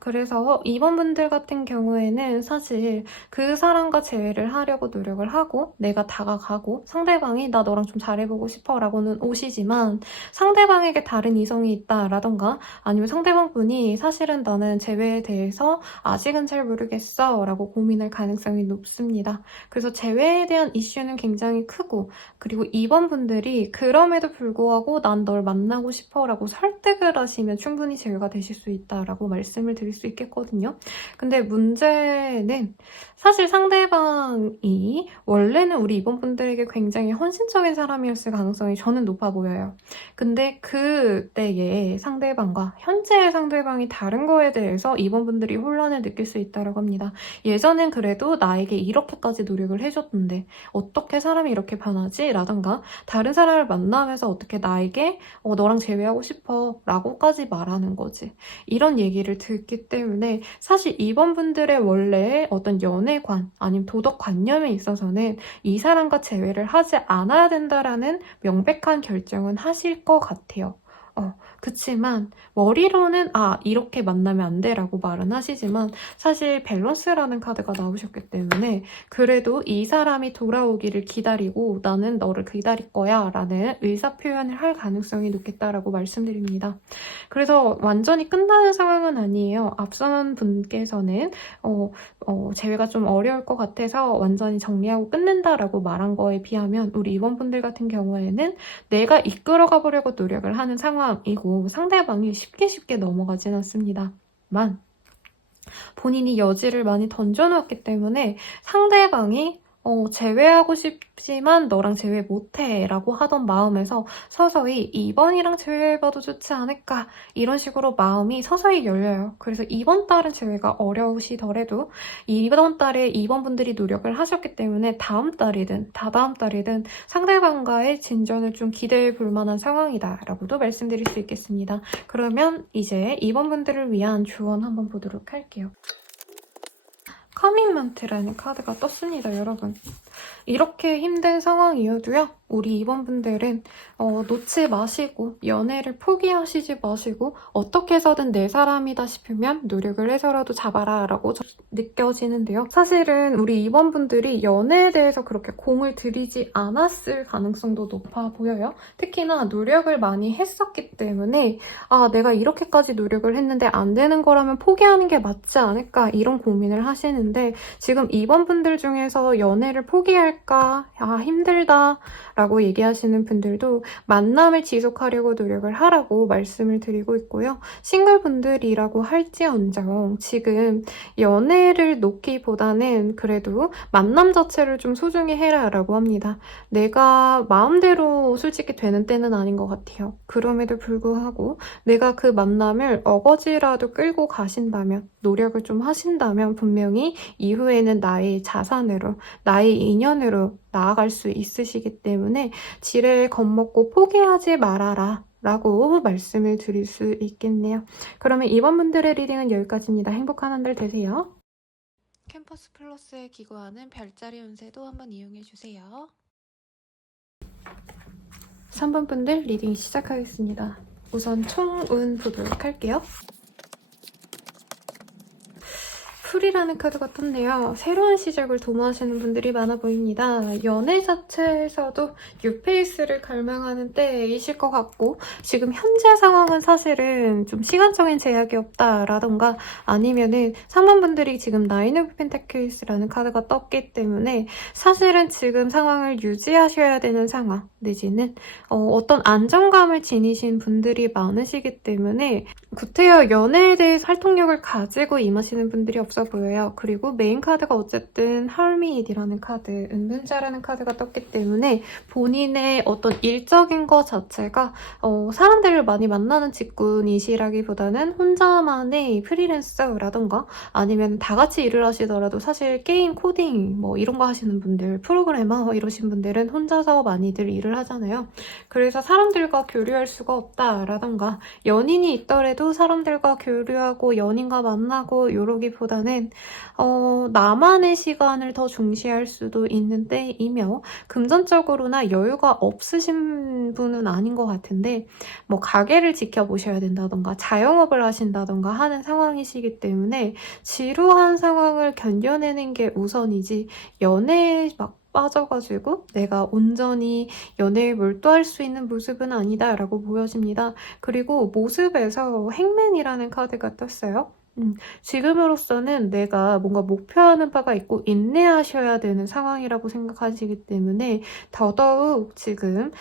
그래서 이번 분들 같은 경우에는 사실 그 사람과 재회를 하려고 노력을 하고 내가 다가가고 상대방이 나 너랑 좀 잘해보고 싶어 라고는 오시지만, 상대방에게 다른 이성이 있다라던가 아니면 상대방 분이 사실은 나는 재회에 대해서 아직은 잘 모르겠어 라고 고민할 가능성이 높습니다. 그래서 재회에 대한 이슈는 굉장히 크고, 그리고 이번 분들이 그럼에도 불구하고 난 널 만나고 싶어 라고 설득을 하시면 충분히 재회가 되실 수 있다라고 말씀을 드릴 수 있겠거든요. 근데 문제는 사실 상대방이 원래는 우리 이번 분들에게 굉장히 헌신적인 사람이었을 가능성이 저는 높아 보여요. 근데 그때의 상대방과 현재의 상대방이 다른 거에 대해서 이번 분들이 혼란을 느낄 수 있다고 합니다. 예전엔 그래도 나에게 이렇게까지 노력을 해줬는데 어떻게 사람이 이렇게 변하지? 라던가 다른 사람을 만나면서 어떻게 나에게 너랑 재회하고 싶어 라고까지 말하는 거지. 이런 얘기를 듣기 때문에 사실 이번 분들의 원래 어떤 연애관 아니면 도덕관념에 있어서는 이 사람과 재회를 하지 않아야 된다라는 명백한 결정은 하실 것 같아요. 그치만 머리로는 이렇게 만나면 안 돼 라고 말은 하시지만, 사실 밸런스라는 카드가 나오셨기 때문에 그래도 이 사람이 돌아오기를 기다리고 나는 너를 기다릴 거야 라는 의사표현을 할 가능성이 높겠다라고 말씀드립니다. 그래서 완전히 끝나는 상황은 아니에요. 앞선 분께서는 재회가 좀 어려울 것 같아서 완전히 정리하고 끝낸다라고 말한 거에 비하면, 우리 이번 분들 같은 경우에는 내가 이끌어가 보려고 노력을 하는 상황이고 상대방이 쉽게 넘어가진 않습니다만, 본인이 여지를 많이 던져놓았기 때문에 상대방이 재회하고 싶지만 너랑 재회 못해 라고 하던 마음에서 서서히 이번이랑 재회해봐도 좋지 않을까, 이런 식으로 마음이 서서히 열려요. 그래서 이번 달은 재회가 어려우시더라도 이번 달에 이번 분들이 노력을 하셨기 때문에 다음 달이든 다다음 달이든 상대방과의 진전을 좀 기대해 볼 만한 상황이다 라고도 말씀드릴 수 있겠습니다. 그러면 이제 이번 분들을 위한 조언 한번 보도록 할게요. 커밋먼트라는 카드가 떴습니다, 여러분. 이렇게 힘든 상황이어도요. 우리 2번분들은 놓지 마시고 연애를 포기하시지 마시고 어떻게 해서든 내 사람이다 싶으면 노력을 해서라도 잡아라 라고 느껴지는데요. 사실은 우리 2번분들이 연애에 대해서 그렇게 공을 들이지 않았을 가능성도 높아 보여요. 특히나 노력을 많이 했었기 때문에 내가 이렇게까지 노력을 했는데 안 되는 거라면 포기하는 게 맞지 않을까 이런 고민을 하시는데 지금 2번분들 중에서 연애를 포기할까? 힘들다 라고 얘기하시는 분들도 만남을 지속하려고 노력을 하라고 말씀을 드리고 있고요. 싱글분들이라고 할지언정 지금 연애를 놓기보다는 그래도 만남 자체를 좀 소중히 해라 라고 합니다. 내가 마음대로 솔직히 되는 때는 아닌 것 같아요. 그럼에도 불구하고 내가 그 만남을 어거지라도 끌고 가신다면 노력을 좀 하신다면 분명히 이후에는 나의 자산으로 나의 인연으로 나아갈 수 있으시기 때문에 지레 겁먹고 포기하지 말아라 라고 말씀을 드릴 수 있겠네요. 그러면 이번 분들의 리딩은 여기까지입니다. 행복한 한 달 되세요. 캠퍼스 플러스에 기고하는 별자리 운세도 한번 이용해주세요. 3번 분들 리딩 시작하겠습니다. 우선 총운 보도록 할게요. 풀이라는 카드가 떴네요. 새로운 시작을 도모하시는 분들이 많아 보입니다. 연애 자체에서도 뉴페이스를 갈망하는 때이실 것 같고 지금 현재 상황은 사실은 좀 시간적인 제약이 없다라던가 아니면은 3번 분들이 지금 나인 오브 펜타클스라는 카드가 떴기 때문에 사실은 지금 상황을 유지하셔야 되는 상황 내지는 어떤 안정감을 지니신 분들이 많으시기 때문에 구태여 연애에 대해서 활동력을 가지고 임하시는 분들이 없어 보여요. 그리고 메인 카드가 어쨌든 할미잇이라는 카드, 은둔자라는 카드가 떴기 때문에 본인의 어떤 일적인 것 자체가 사람들을 많이 만나는 직군이시라기보다는 혼자만의 프리랜서라던가 아니면 다 같이 일을 하시더라도 사실 게임, 코딩 뭐 이런 거 하시는 분들, 프로그래머 이러신 분들은 혼자서 많이들 일을 하잖아요. 그래서 사람들과 교류할 수가 없다라던가 연인이 있더라도 사람들과 교류하고 연인과 만나고 이러기보다는 나만의 시간을 더 중시할 수도 있는 때이며 금전적으로나 여유가 없으신 분은 아닌 것 같은데 뭐 가게를 지켜보셔야 된다던가 자영업을 하신다던가 하는 상황이시기 때문에 지루한 상황을 견뎌내는 게 우선이지 연애에 막 빠져가지고 내가 온전히 연애에 몰두할 수 있는 모습은 아니다라고 보여집니다. 그리고 모습에서 행맨이라는 카드가 떴어요. 지금으로서는 내가 뭔가 목표하는 바가 있고 인내하셔야 되는 상황이라고 생각하시기 때문에 더더욱 지금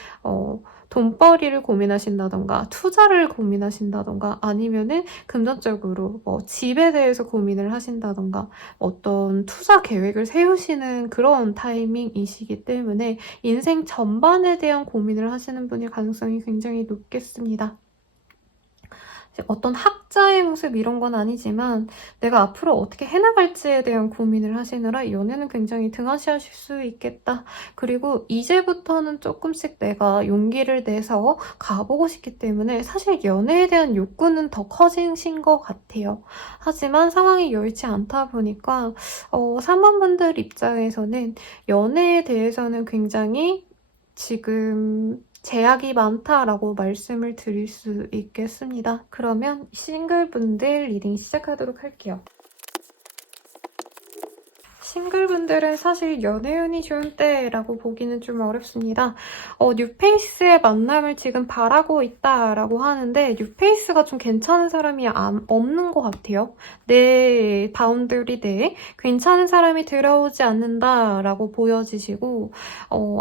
돈벌이를 고민하신다던가 투자를 고민하신다던가 아니면은 금전적으로 뭐 집에 대해서 고민을 하신다던가 어떤 투자 계획을 세우시는 그런 타이밍이시기 때문에 인생 전반에 대한 고민을 하시는 분일 가능성이 굉장히 높겠습니다. 어떤 학자의 모습 이런 건 아니지만 내가 앞으로 어떻게 해나갈지에 대한 고민을 하시느라 연애는 굉장히 등한시하실 수 있겠다. 그리고 이제부터는 조금씩 내가 용기를 내서 가보고 싶기 때문에 사실 연애에 대한 욕구는 더 커지신 것 같아요. 하지만 상황이 여의치 않다 보니까 3번 분들 입장에서는 연애에 대해서는 굉장히 지금 제약이 많다라고 말씀을 드릴 수 있겠습니다. 그러면 싱글분들 리딩 시작하도록 할게요. 싱글분들은 사실 연애운이 좋은 때라고 보기는 좀 어렵습니다. 뉴페이스의 만남을 지금 바라고 있다라고 하는데 뉴페이스가 좀 괜찮은 사람이 없는 것 같아요. 내 바운더리 내에 괜찮은 사람이 들어오지 않는다라고 보여지시고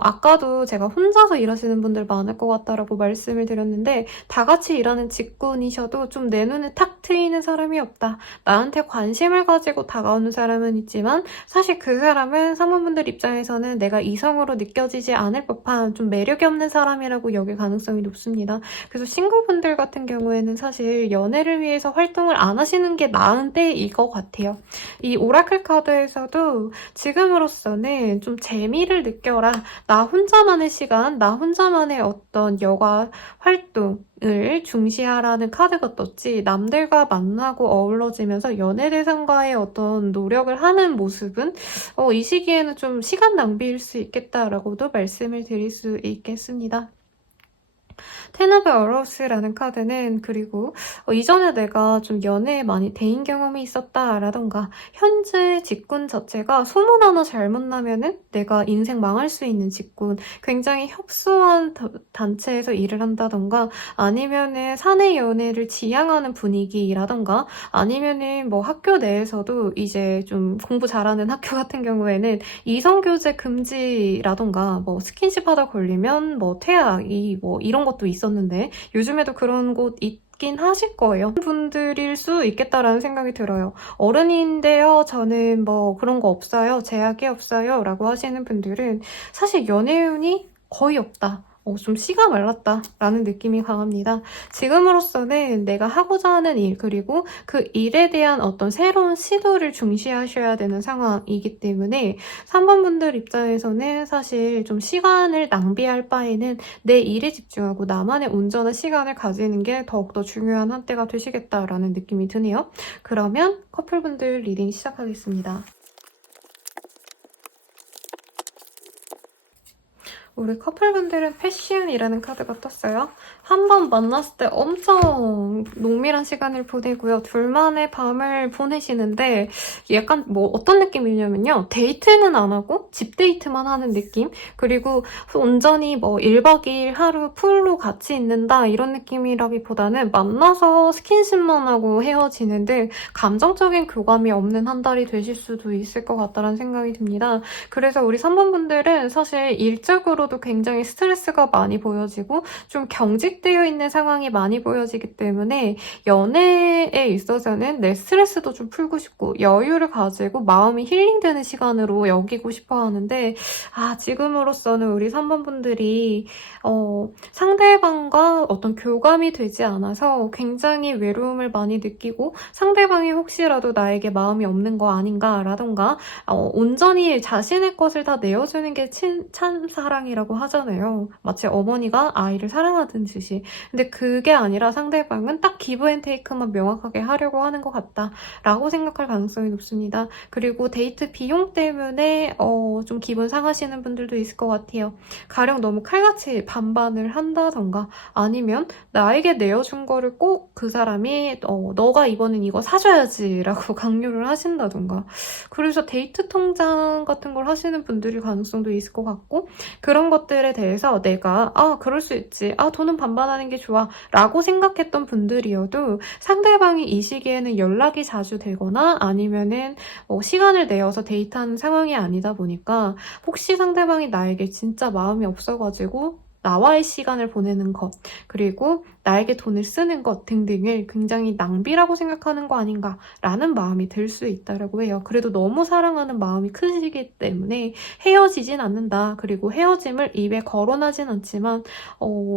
아까도 제가 혼자서 일하시는 분들 많을 것 같다라고 말씀을 드렸는데 다 같이 일하는 직군이셔도 좀 내 눈에 탁 트이는 사람이 없다. 나한테 관심을 가지고 다가오는 사람은 있지만 사실 그 사람은 사모분들 입장에서는 내가 이성으로 느껴지지 않을 법한 좀 매력이 없는 사람이라고 여길 가능성이 높습니다. 그래서 싱글분들 같은 경우에는 사실 연애를 위해서 활동을 안 하시는 게 나은 때일 것 같아요. 이 오라클 카드에서도 지금으로서는 좀 재미를 느껴라. 나 혼자만의 시간, 나 혼자만의 어떤 여가 활동 을 중시하라는 카드가 떴지, 남들과 만나고 어우러지면서 연애 대상과의 어떤 노력을 하는 모습은 이 시기에는 좀 시간 낭비일 수 있겠다라고도 말씀을 드릴 수 있겠습니다. 텐 오브 어로스라는 카드는 그리고 이전에 내가 좀 연애에 많이 대인 경험이 있었다라던가 현재 직군 자체가 소문 하나 잘못 나면은 내가 인생 망할 수 있는 직군, 굉장히 협소한 단체에서 일을 한다던가 아니면은 사내 연애를 지향하는 분위기라던가 아니면은 뭐 학교 내에서도 이제 좀 공부 잘하는 학교 같은 경우에는 이성교제 금지라던가 뭐 스킨십 하다 걸리면 뭐 퇴학, 뭐 이런 것도 있었는데 요즘에도 그런 곳 있긴 하실 거예요. 분들일 수 있겠다라는 생각이 들어요. 어른인데요, 저는 뭐 그런 거 없어요, 제약이 없어요 라고 하시는 분들은 사실 연애운이 거의 없다, 좀 씨가 말랐다 라는 느낌이 강합니다. 지금으로서는 내가 하고자 하는 일, 그리고 그 일에 대한 어떤 새로운 시도를 중시하셔야 되는 상황이기 때문에 3번 분들 입장에서는 사실 좀 시간을 낭비할 바에는 내 일에 집중하고 나만의 온전한 시간을 가지는 게 더욱더 중요한 한때가 되시겠다라는 느낌이 드네요. 그러면 커플분들 리딩 시작하겠습니다. 우리 커플분들은 패션이라는 카드가 떴어요. 한 번 만났을 때 엄청 농밀한 시간을 보내고요. 둘만의 밤을 보내시는데 약간 뭐 어떤 느낌이냐면요, 데이트는 안 하고 집 데이트만 하는 느낌? 그리고 온전히 뭐 1박 2일 하루 풀로 같이 있는다 이런 느낌이라기보다는 만나서 스킨십만 하고 헤어지는 등 감정적인 교감이 없는 한 달이 되실 수도 있을 것 같다는 생각이 듭니다. 그래서 우리 3번 분들은 사실 일적으로도 굉장히 스트레스가 많이 보여지고 좀 경직되어 있는 상황이 많이 보여지기 때문에 연애에 있어서는 내 스트레스도 좀 풀고 싶고 여유를 가지고 마음이 힐링되는 시간으로 여기고 싶어 하는데, 지금으로서는 우리 3번 분들이 상대방과 어떤 교감이 되지 않아서 굉장히 외로움을 많이 느끼고 상대방이 혹시라도 나에게 마음이 없는 거 아닌가라던가 온전히 자신의 것을 다 내어주는 게 참 사랑이라고 하잖아요. 마치 어머니가 아이를 사랑하는 듯이. 근데 그게 아니라 상대방은 딱 기브 앤 테이크만 명확하게 하려고 하는 것 같다라고 생각할 가능성이 높습니다. 그리고 데이트 비용 때문에 좀 기분 상하시는 분들도 있을 것 같아요. 가령 너무 칼같이 반반을 한다던가 아니면 나에게 내어준 거를 꼭 그 사람이 너가 이번엔 이거 사줘야지 라고 강요를 하신다던가, 그래서 데이트 통장 같은 걸 하시는 분들일 가능성도 있을 것 같고, 그런 것들에 대해서 내가 그럴 수 있지, 돈은 반반하는 게 좋아 라고 생각했던 분들이어도 상대방이 이 시기에는 연락이 자주 되거나 아니면은 시간을 내어서 데이트하는 상황이 아니다 보니까 혹시 상대방이 나에게 진짜 마음이 없어가지고 나와의 시간을 보내는 것, 그리고 나에게 돈을 쓰는 것 등등을 굉장히 낭비라고 생각하는 거 아닌가라는 마음이 들 수 있다고 해요. 그래도 너무 사랑하는 마음이 크시기 때문에 헤어지진 않는다. 그리고 헤어짐을 입에 거론하진 않지만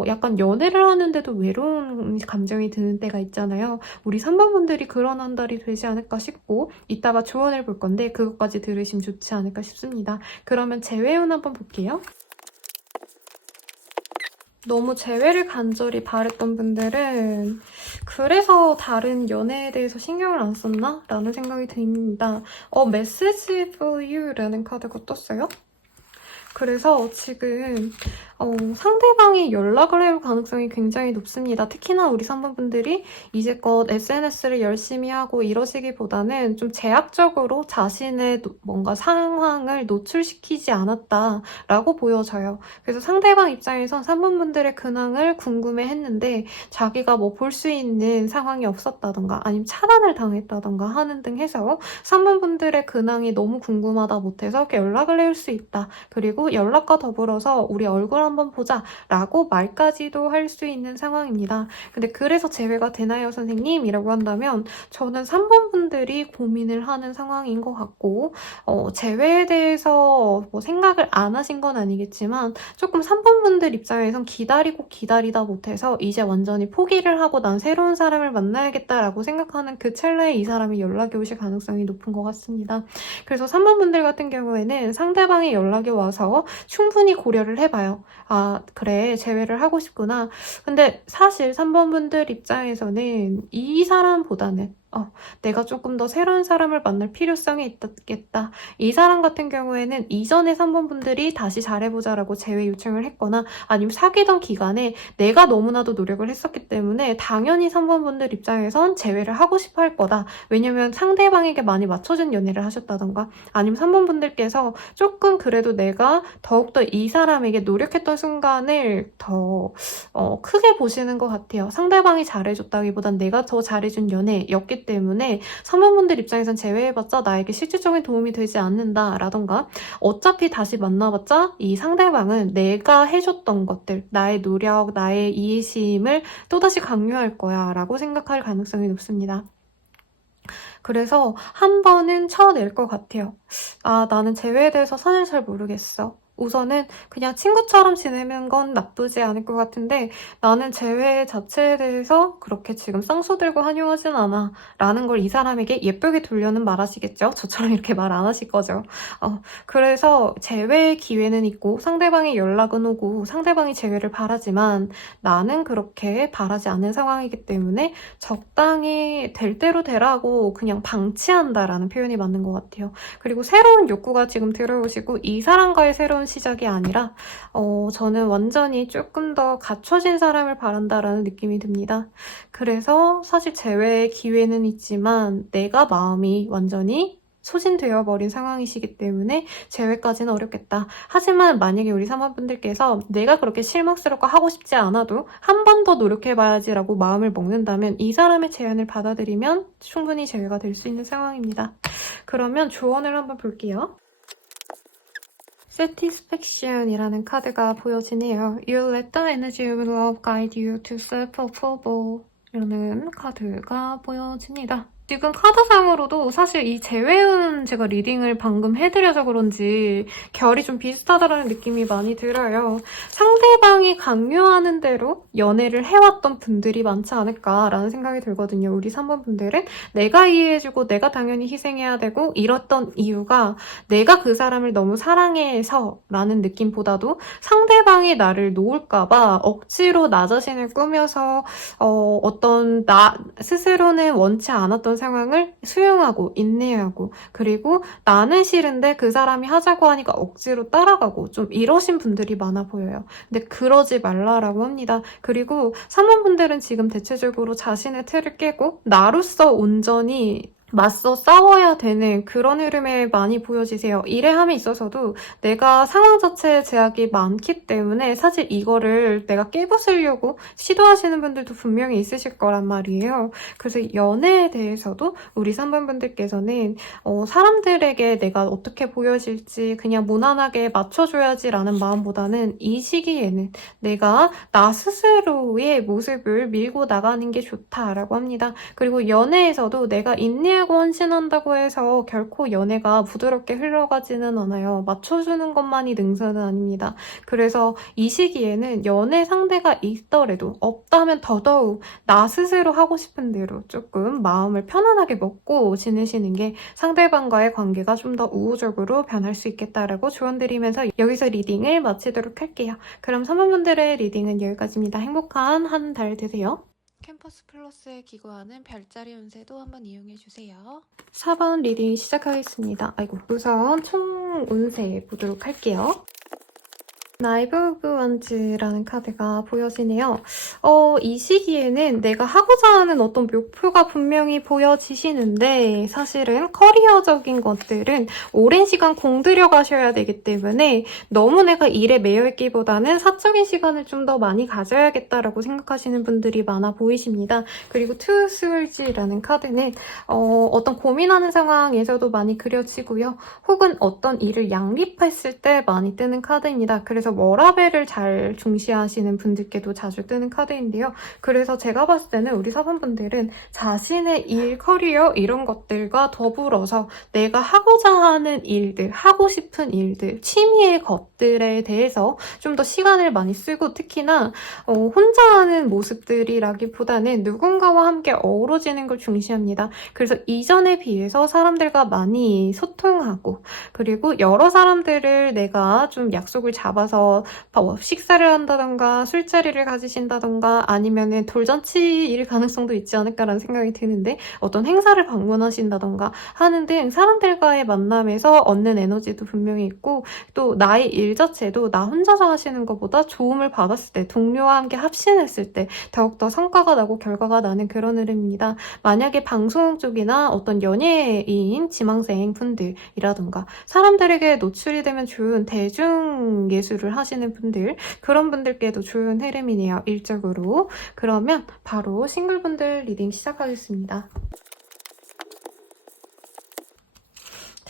약간 연애를 하는데도 외로운 감정이 드는 때가 있잖아요. 우리 3번 분들이 그런 한 달이 되지 않을까 싶고, 이따가 조언을 볼 건데 그것까지 들으시면 좋지 않을까 싶습니다. 그러면 재회운 한번 볼게요. 너무 재회를 간절히 바랬던 분들은 그래서 다른 연애에 대해서 신경을 안 썼나? 라는 생각이 듭니다. Message for you 라는 카드가 떴어요. 그래서 지금 상대방이 연락을 할 가능성이 굉장히 높습니다. 특히나 우리 3번 분들이 이제껏 SNS를 열심히 하고 이러시기보다는 좀 제약적으로 자신의 뭔가 상황을 노출시키지 않았다라고 보여져요. 그래서 상대방 입장에선 3번 분들의 근황을 궁금해했는데 자기가 뭐 볼 수 있는 상황이 없었다던가 아니면 차단을 당했다던가 하는 등 해서 3번 분들의 근황이 너무 궁금하다 못해서 연락을 할 수 있다. 그리고 연락과 더불어서 우리 얼굴 한번 보자 라고 말까지도 할 수 있는 상황입니다. 근데 그래서 재회가 되나요 선생님? 이라고 한다면 저는 3번 분들이 고민을 하는 상황인 것 같고, 재회에 대해서 뭐 생각을 안 하신 건 아니겠지만 조금 3번 분들 입장에선 기다리고 기다리다 못해서 이제 완전히 포기를 하고 난 새로운 사람을 만나야겠다라고 생각하는 그 찰나에 이 사람이 연락이 오실 가능성이 높은 것 같습니다. 그래서 3번 분들 같은 경우에는 상대방의 연락이 와서 충분히 고려를 해봐요. 아, 그래, 제외를 하고 싶구나. 근데 사실 3번 분들 입장에서는 이 사람보다는 내가 조금 더 새로운 사람을 만날 필요성이 있겠다. 이 사람 같은 경우에는 이전에 3번 분들이 다시 잘해보자라고 재회 요청을 했거나 아니면 사귀던 기간에 내가 너무나도 노력을 했었기 때문에 당연히 3번 분들 입장에선 재회를 하고 싶어 할 거다. 왜냐면 상대방에게 많이 맞춰준 연애를 하셨다던가 아니면 3번 분들께서 조금 그래도 내가 더욱더 이 사람에게 노력했던 순간을 더 크게 보시는 것 같아요. 상대방이 잘해줬다기보단 내가 더 잘해준 연애였기 때문에 3번분들 입장에선 제외해봤자 나에게 실질적인 도움이 되지 않는다라던가 어차피 다시 만나봤자 이 상대방은 내가 해줬던 것들, 나의 노력, 나의 이해심을 또다시 강요할 거야 라고 생각할 가능성이 높습니다. 그래서 한 번은 쳐낼 것 같아요. 아, 나는 재회에 대해서 사실 잘 모르겠어. 우선은 그냥 친구처럼 지내는 건 나쁘지 않을 것 같은데 나는 재회 자체에 대해서 그렇게 지금 쌍수 들고 환영하진 않아 라는 걸 이 사람에게 예쁘게 돌려는 말하시겠죠? 저처럼 이렇게 말 안 하실 거죠. 그래서 재회 기회는 있고 상대방의 연락은 오고 상대방이 재회를 바라지만 나는 그렇게 바라지 않는 상황이기 때문에 적당히 될 대로 되라고 그냥 방치한다라는 표현이 맞는 것 같아요. 그리고 새로운 욕구가 지금 들어오시고 이 사람과의 새로운 시작이 아니라 저는 완전히 조금 더 갖춰진 사람을 바란다라는 느낌이 듭니다. 그래서 사실 재회의 기회는 있지만 내가 마음이 완전히 소진되어 버린 상황이시기 때문에 재회까지는 어렵겠다. 하지만 만약에 우리 사모분들께서 내가 그렇게 실망스럽고 하고 싶지 않아도 한 번 더 노력해봐야지라고 마음을 먹는다면 이 사람의 제안을 받아들이면 충분히 재회가 될 수 있는 상황입니다. 그러면 조언을 한번 볼게요. Satisfaction이라는 카드가 보여지네요. You let the energy of love guide you to self-approval 이라는 카드가 보여집니다. 지금 카드상으로도 사실 이 재회운 제가 리딩을 방금 해드려서 그런지 결이 좀 비슷하다는 느낌이 많이 들어요. 상대방이 강요하는 대로 연애를 해왔던 분들이 많지 않을까라는 생각이 들거든요. 우리 3번 분들은 내가 이해해주고 내가 당연히 희생해야 되고 이랬던 이유가 내가 그 사람을 너무 사랑해서 라는 느낌보다도 상대방이 나를 놓을까봐 억지로 나 자신을 꾸며서 어떤 나 스스로는 원치 않았던 상황을 수용하고 인내하고 그리고 나는 싫은데 그 사람이 하자고 하니까 억지로 따라가고 좀 이러신 분들이 많아 보여요. 근데 그러지 말라라고 합니다. 그리고 3번 분들은 지금 대체적으로 자신의 틀을 깨고 나로서 온전히 맞서 싸워야 되는 그런 흐름에 많이 보여지세요. 일에 함에 있어서도 내가 상황 자체에 제약이 많기 때문에 사실 이거를 내가 깨부수려고 시도하시는 분들도 분명히 있으실 거란 말이에요. 그래서 연애에 대해서도 우리 3번 분들께서는 사람들에게 내가 어떻게 보여질지 그냥 무난하게 맞춰줘야지라는 마음보다는 이 시기에는 내가 나 스스로의 모습을 밀고 나가는 게 좋다라고 합니다. 그리고 연애에서도 내가 인내하고 헌신한다고 해서 결코 연애가 부드럽게 흘러가지는 않아요. 맞춰주는 것만이 능사는 아닙니다. 그래서 이 시기에는 연애 상대가 있더라도 없다면 더더욱 나 스스로 하고 싶은 대로 조금 마음을 편안하게 먹고 지내시는 게 상대방과의 관계가 좀 더 우호적으로 변할 수 있겠다라고 조언드리면서 여기서 리딩을 마치도록 할게요. 그럼 3번분들의 리딩은 여기까지입니다. 행복한 한 달 되세요. 캠퍼스 플러스에 기고하는 별자리 운세도 한번 이용해주세요. 4번 리딩 시작하겠습니다. 우선 총 운세 보도록 할게요. 나이브 오브 원즈라는 카드가 보여지네요. 이 시기에는 내가 하고자 하는 어떤 목표가 분명히 보여지시는데 사실은 커리어적인 것들은 오랜 시간 공들여 가셔야 되기 때문에 너무 내가 일에 매여있기보다는 사적인 시간을 좀 더 많이 가져야겠다라고 생각하시는 분들이 많아 보이십니다. 그리고 투 스월즈라는 카드는 어떤 고민하는 상황에서도 많이 그려지고요. 혹은 어떤 일을 양립했을 때 많이 뜨는 카드입니다. 그래서 워라밸을 잘 중시하시는 분들께도 자주 뜨는 카드인데요. 그래서 제가 봤을 때는 우리 4번분들은 자신의 일, 커리어 이런 것들과 더불어서 내가 하고자 하는 일들, 하고 싶은 일들, 취미의 것들에 대해서 좀 더 시간을 많이 쓰고 특히나 혼자 하는 모습들이라기보다는 누군가와 함께 어우러지는 걸 중시합니다. 그래서 이전에 비해서 사람들과 많이 소통하고 그리고 여러 사람들을 내가 좀 약속을 잡아서 만나서 식사를 한다던가 술자리를 가지신다던가 아니면은 돌잔치일 가능성도 있지 않을까라는 생각이 드는데 어떤 행사를 방문하신다던가 하는 등 사람들과의 만남에서 얻는 에너지도 분명히 있고 또 나의 일 자체도 나 혼자서 하시는 것보다 도움을 받았을 때 동료와 함께 합신했을 때 더욱더 성과가 나고 결과가 나는 그런 흐름입니다. 만약에 방송 쪽이나 어떤 연예인, 지망생 분들이라던가 사람들에게 노출이 되면 좋은 대중예술을 하시는 분들 그런 분들께도 좋은 흐름이네요. 일적으로. 그러면 바로 싱글분들 리딩 시작하겠습니다.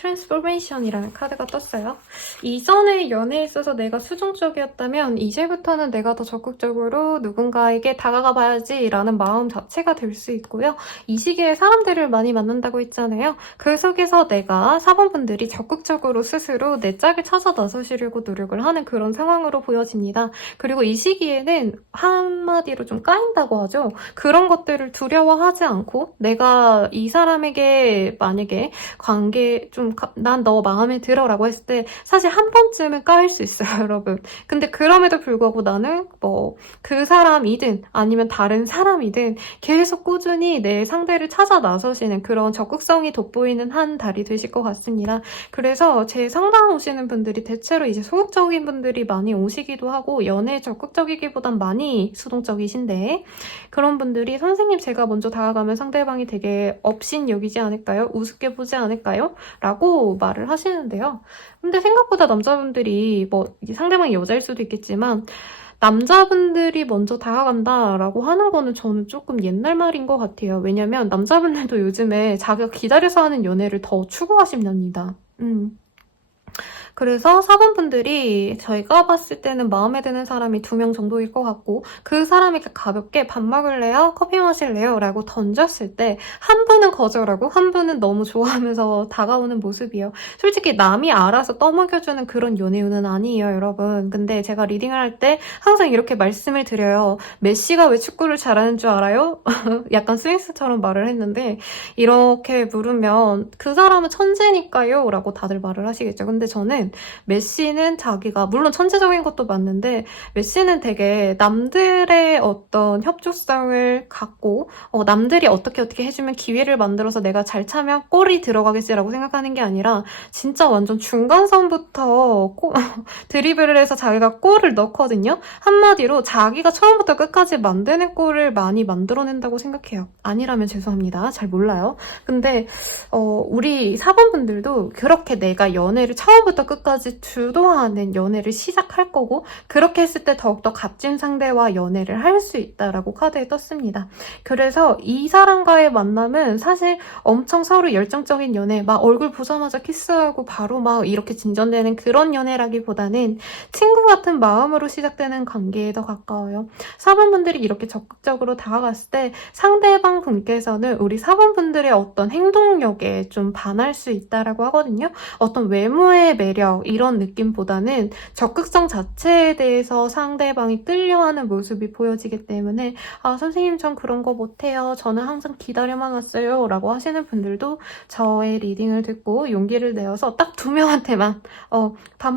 트랜스포메이션이라는 카드가 떴어요. 이전의 연애에 있어서 내가 수동적이었다면 이제부터는 내가 더 적극적으로 누군가에게 다가가 봐야지 라는 마음 자체가 될 수 있고요. 이 시기에 사람들을 많이 만난다고 했잖아요. 그 속에서 내가 사번분들이 적극적으로 스스로 내 짝을 찾아 나서시려고 노력을 하는 그런 상황으로 보여집니다. 그리고 이 시기에는 한마디로 좀 까인다고 하죠. 그런 것들을 두려워하지 않고 내가 이 사람에게 만약에 관계 좀 난 너 마음에 들어 라고 했을 때 사실 한 번쯤은 까일 수 있어요, 여러분. 근데 그럼에도 불구하고 나는 뭐 그 사람이든 아니면 다른 사람이든 계속 꾸준히 내 상대를 찾아 나서시는 그런 적극성이 돋보이는 한 달이 되실 것 같습니다. 그래서 제 상담 오시는 분들이 대체로 이제 소극적인 분들이 많이 오시기도 하고 연애에 적극적이기보단 많이 수동적이신데 그런 분들이 선생님 제가 먼저 다가가면 상대방이 되게 업신 여기지 않을까요? 우습게 보지 않을까요? 라고 말을 하시는데요. 근데 생각보다 남자분들이 뭐 상대방이 여자일 수도 있겠지만 남자분들이 먼저 다가간다라고 하는 거는 저는 조금 옛날 말인 것 같아요. 왜냐면 남자분들도 요즘에 자기가 기다려서 하는 연애를 더 추구하십니다. 그래서 사번분들이 저희가 봤을 때는 마음에 드는 사람이 2명 정도일 것 같고 그 사람에게 가볍게 밥 먹을래요? 커피 마실래요? 라고 던졌을 때 한 분은 거절하고 한 분은 너무 좋아하면서 다가오는 모습이에요. 솔직히 남이 알아서 떠먹여주는 그런 연애운은 아니에요, 여러분. 근데 제가 리딩을 할 때 항상 이렇게 말씀을 드려요. 메시가 왜 축구를 잘하는 줄 알아요? 약간 스윙스처럼 말을 했는데 이렇게 물으면 그 사람은 천재니까요? 라고 다들 말을 하시겠죠. 근데 저는 메시는 자기가 물론 천재적인 것도 맞는데 메시는 되게 남들의 어떤 협조성을 갖고 남들이 어떻게 해주면 기회를 만들어서 내가 잘 차면 골이 들어가겠지라고 생각하는 게 아니라 진짜 완전 중간선부터 드리블을 해서 자기가 골을 넣거든요. 한마디로 자기가 처음부터 끝까지 만드는 골을 많이 만들어낸다고 생각해요. 아니라면 죄송합니다. 잘 몰라요. 근데 우리 사번분들도 그렇게 내가 연애를 처음부터 끝까지 주도하는 연애를 시작할 거고 그렇게 했을 때 더욱더 값진 상대와 연애를 할 수 있다라고 카드에 떴습니다. 그래서 이 사람과의 만남은 사실 엄청 서로 열정적인 연애 막 얼굴 보자마자 키스하고 바로 막 이렇게 진전되는 그런 연애라기보다는 친구 같은 마음으로 시작되는 관계에 더 가까워요. 사번분들이 이렇게 적극적으로 다가갔을 때 상대방 분께서는 우리 사번분들의 어떤 행동력에 좀 반할 수 있다라고 하거든요. 어떤 외모의 매력 이런 느낌보다는 적극성 자체에 대해서 상대방이 끌려하는 모습이 보여지기 때문에 아 선생님 전 그런 거 못해요. 저는 항상 기다려만 왔어요. 라고 하시는 분들도 저의 리딩을 듣고 용기를 내어서 딱 2명한테만 밥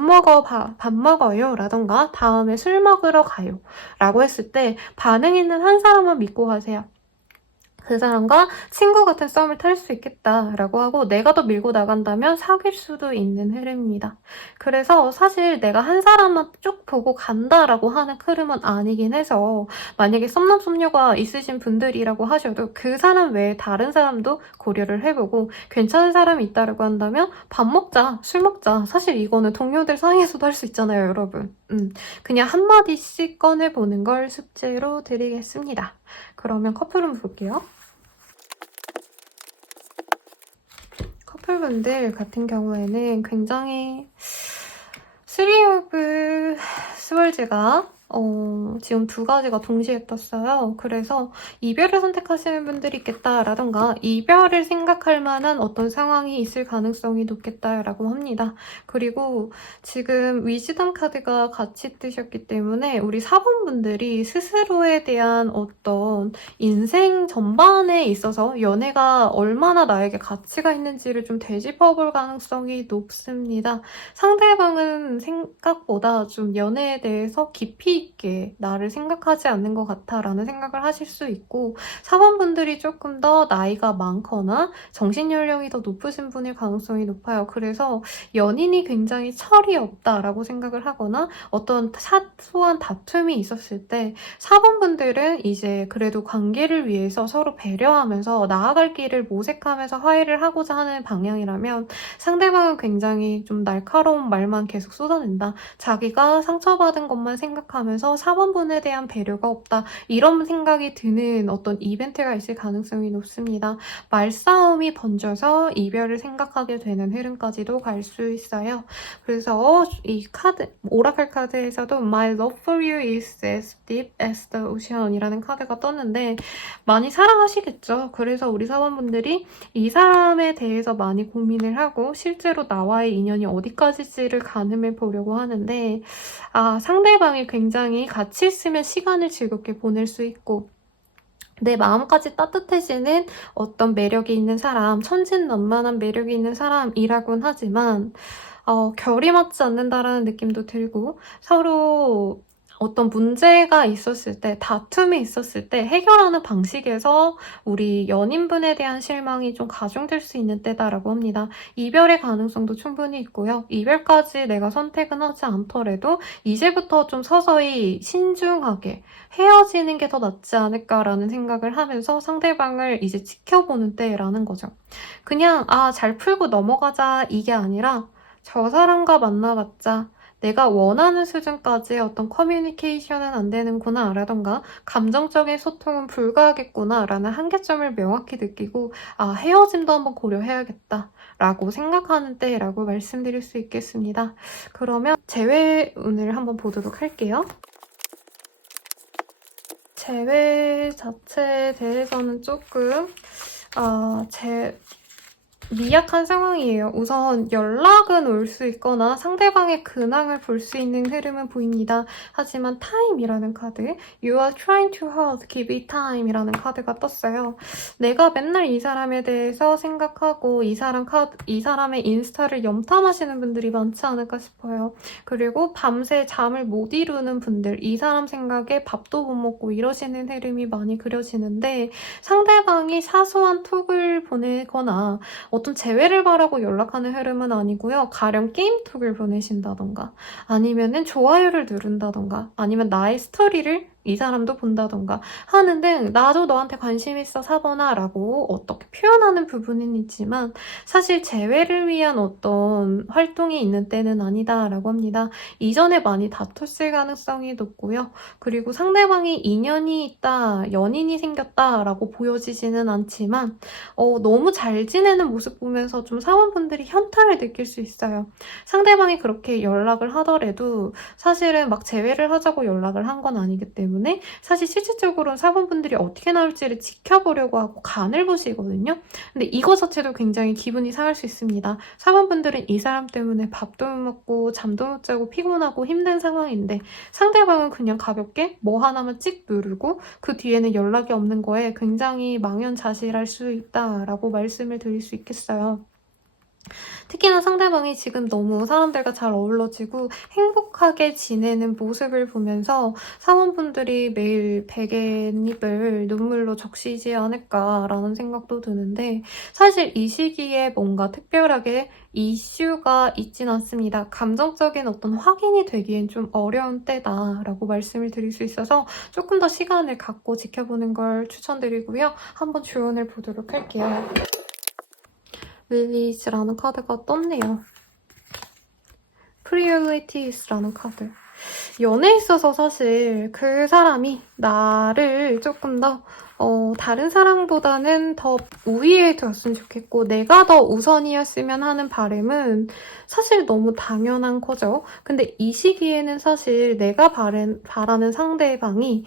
먹어요 라던가 다음에 술 먹으러 가요 라고 했을 때 반응 있는 한 사람만 믿고 가세요. 그 사람과 친구 같은 썸을 탈 수 있겠다라고 하고 내가 더 밀고 나간다면 사귈 수도 있는 흐름입니다. 그래서 사실 내가 한 사람만 쭉 보고 간다라고 하는 흐름은 아니긴 해서 만약에 썸남썸녀가 있으신 분들이라고 하셔도 그 사람 외에 다른 사람도 고려를 해보고 괜찮은 사람이 있다라고 한다면 밥 먹자, 술 먹자. 사실 이거는 동료들 사이에서도 할 수 있잖아요, 여러분. 그냥 한마디씩 꺼내보는 걸 숙제로 드리겠습니다. 그러면 커플은 볼게요. 커플분들 같은 경우에는 굉장히 3 오브 스월즈가 지금 두 가지가 동시에 떴어요. 그래서 이별을 선택하시는 분들이 있겠다라던가 이별을 생각할 만한 어떤 상황이 있을 가능성이 높겠다라고 합니다. 그리고 지금 위즈덤 카드가 같이 뜨셨기 때문에 우리 사번분들이 스스로에 대한 어떤 인생 전반에 있어서 연애가 얼마나 나에게 가치가 있는지를 좀 되짚어볼 가능성이 높습니다. 상대방은 생각보다 좀 연애에 대해서 깊이 있게 나를 생각하지 않는 것 같아라는 생각을 하실 수 있고, 사원분들이 조금 더 나이가 많거나 정신연령이 더 높으신 분일 가능성이 높아요. 그래서 연인이 굉장히 철이 없다라고 생각을 하거나 어떤 사소한 다툼이 있었을 때 사원분들은 이제 그래도 관계를 위해서 서로 배려하면서 나아갈 길을 모색하면서 화해를 하고자 하는 방향이라면, 상대방은 굉장히 좀 날카로운 말만 계속 쏟아낸다. 자기가 상처받은 것만 생각하면서 사원분에 대한 배려가 없다. 이런 생각이 드는 어떤 이벤트가 있을 가능성이 높습니다. 말싸움이 번져서 이별을 생각하게 되는 흐름까지도 갈 수 있어요. 그래서 이 카드, 오라클 카드에서도 My love for you is as deep as the ocean 이라는 카드가 떴는데, 많이 사랑하시겠죠. 그래서 우리 사원분들이 이 사람에 대해서 많이 고민을 하고 실제로 나와의 인연이 어디까지일지를 가늠해 보려고 하는데, 상대방이 굉장히 같이 있으면 시간을 즐겁게 보낼 수 있고 내 마음까지 따뜻해지는 어떤 매력이 있는 사람, 천진난만한 매력이 있는 사람이라고는 하지만 결이 맞지 않는다라는 느낌도 들고, 서로 어떤 문제가 있었을 때, 다툼이 있었을 때 해결하는 방식에서 우리 연인분에 대한 실망이 좀 가중될 수 있는 때다라고 합니다. 이별의 가능성도 충분히 있고요. 이별까지 내가 선택은 하지 않더라도 이제부터 좀 서서히 신중하게 헤어지는 게 더 낫지 않을까라는 생각을 하면서 상대방을 이제 지켜보는 때라는 거죠. 그냥 잘 풀고 넘어가자 이게 아니라 저 사람과 만나봤자 내가 원하는 수준까지의 어떤 커뮤니케이션은 안 되는구나 라던가 감정적인 소통은 불가하겠구나 라는 한계점을 명확히 느끼고 헤어짐도 한번 고려해야겠다 라고 생각하는 때라고 말씀드릴 수 있겠습니다. 그러면 재회운을 한번 보도록 할게요. 재회 자체에 대해서는 조금 미약한 상황이에요. 우선 연락은 올 수 있거나 상대방의 근황을 볼 수 있는 흐름은 보입니다. 하지만 time이라는 카드, You are trying too hard, give it time 이라는 카드가 떴어요. 내가 맨날 이 사람에 대해서 생각하고 이 사람의 인스타를 염탐하시는 분들이 많지 않을까 싶어요. 그리고 밤새 잠을 못 이루는 분들, 이 사람 생각에 밥도 못 먹고 이러시는 흐름이 많이 그려지는데, 상대방이 사소한 톡을 보내거나 어떤 재회를 바라고 연락하는 흐름은 아니고요. 가령 게임톡을 보내신다던가 아니면은 좋아요를 누른다던가 아니면 나의 스토리를 이 사람도 본다던가 하는데, 나도 너한테 관심 있어 사번아 라고 어떻게 표현하는 부분은 있지만 사실 재회를 위한 어떤 활동이 있는 때는 아니다 라고 합니다. 이전에 많이 다퉜을 가능성이 높고요. 그리고 상대방이 인연이 있다, 연인이 생겼다 라고 보여지지는 않지만 너무 잘 지내는 모습 보면서 좀 사원분들이 현타를 느낄 수 있어요. 상대방이 그렇게 연락을 하더라도 사실은 막 재회를 하자고 연락을 한 건 아니기 때문에 사실 실질적으로는 사원분들이 어떻게 나올지를 지켜보려고 하고 간을 보시거든요. 근데 이거 자체도 굉장히 기분이 상할 수 있습니다. 사원분들은 이 사람 때문에 밥도 못 먹고 잠도 못 자고 피곤하고 힘든 상황인데, 상대방은 그냥 가볍게 뭐 하나만 찍 누르고 그 뒤에는 연락이 없는 거에 굉장히 망연자실할 수 있다라고 말씀을 드릴 수 있겠어요. 특히나 상대방이 지금 너무 사람들과 잘 어우러지고 행복하게 지내는 모습을 보면서 사원분들이 매일 베갯잎을 눈물로 적시지 않을까라는 생각도 드는데, 사실 이 시기에 뭔가 특별하게 이슈가 있진 않습니다. 감정적인 어떤 확인이 되기엔 좀 어려운 때다라고 말씀을 드릴 수 있어서 조금 더 시간을 갖고 지켜보는 걸 추천드리고요. 한번 조언을 보도록 할게요. 릴리즈라는 카드가 떴네요. Priorities라는 카드. 연애에 있어서 사실 그 사람이 나를 조금 더 다른 사람보다는 더 우위에 뒀으면 좋겠고 내가 더 우선이었으면 하는 바람은 사실 너무 당연한 거죠. 근데 이 시기에는 사실 내가 바라는 상대방이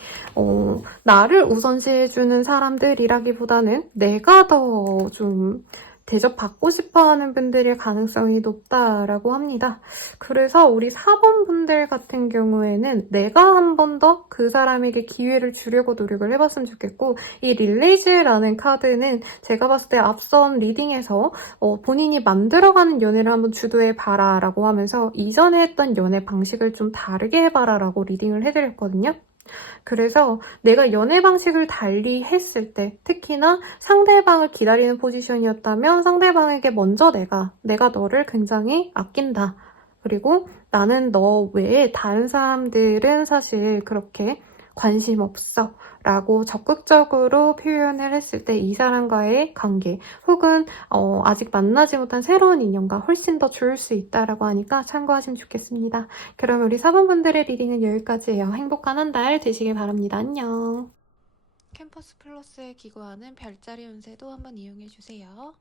나를 우선시해주는 사람들이라기보다는 내가 더 좀 대접받고 싶어하는 분들의 가능성이 높다라고 합니다. 그래서 우리 4번 분들 같은 경우에는 내가 한 번 더 그 사람에게 기회를 주려고 노력을 해봤으면 좋겠고 이 릴리즈라는 카드는 제가 봤을 때 앞선 리딩에서 본인이 만들어가는 연애를 한번 주도해봐라 라고 하면서 이전에 했던 연애 방식을 좀 다르게 해봐라 라고 리딩을 해드렸거든요. 그래서 내가 연애 방식을 달리 했을 때 특히나 상대방을 기다리는 포지션이었다면 상대방에게 먼저 내가 너를 굉장히 아낀다. 그리고 나는 너 외에 다른 사람들은 사실 그렇게 관심 없어 라고 적극적으로 표현을 했을 때 이 사람과의 관계 혹은 아직 만나지 못한 새로운 인연과 훨씬 더 좋을 수 있다라고 하니까 참고하시면 좋겠습니다. 그럼 우리 4번 분들의 리딩은 여기까지예요. 행복한 한 달 되시길 바랍니다. 안녕. 캠퍼스 플러스에 기거하는 별자리 운세도 한번 이용해주세요.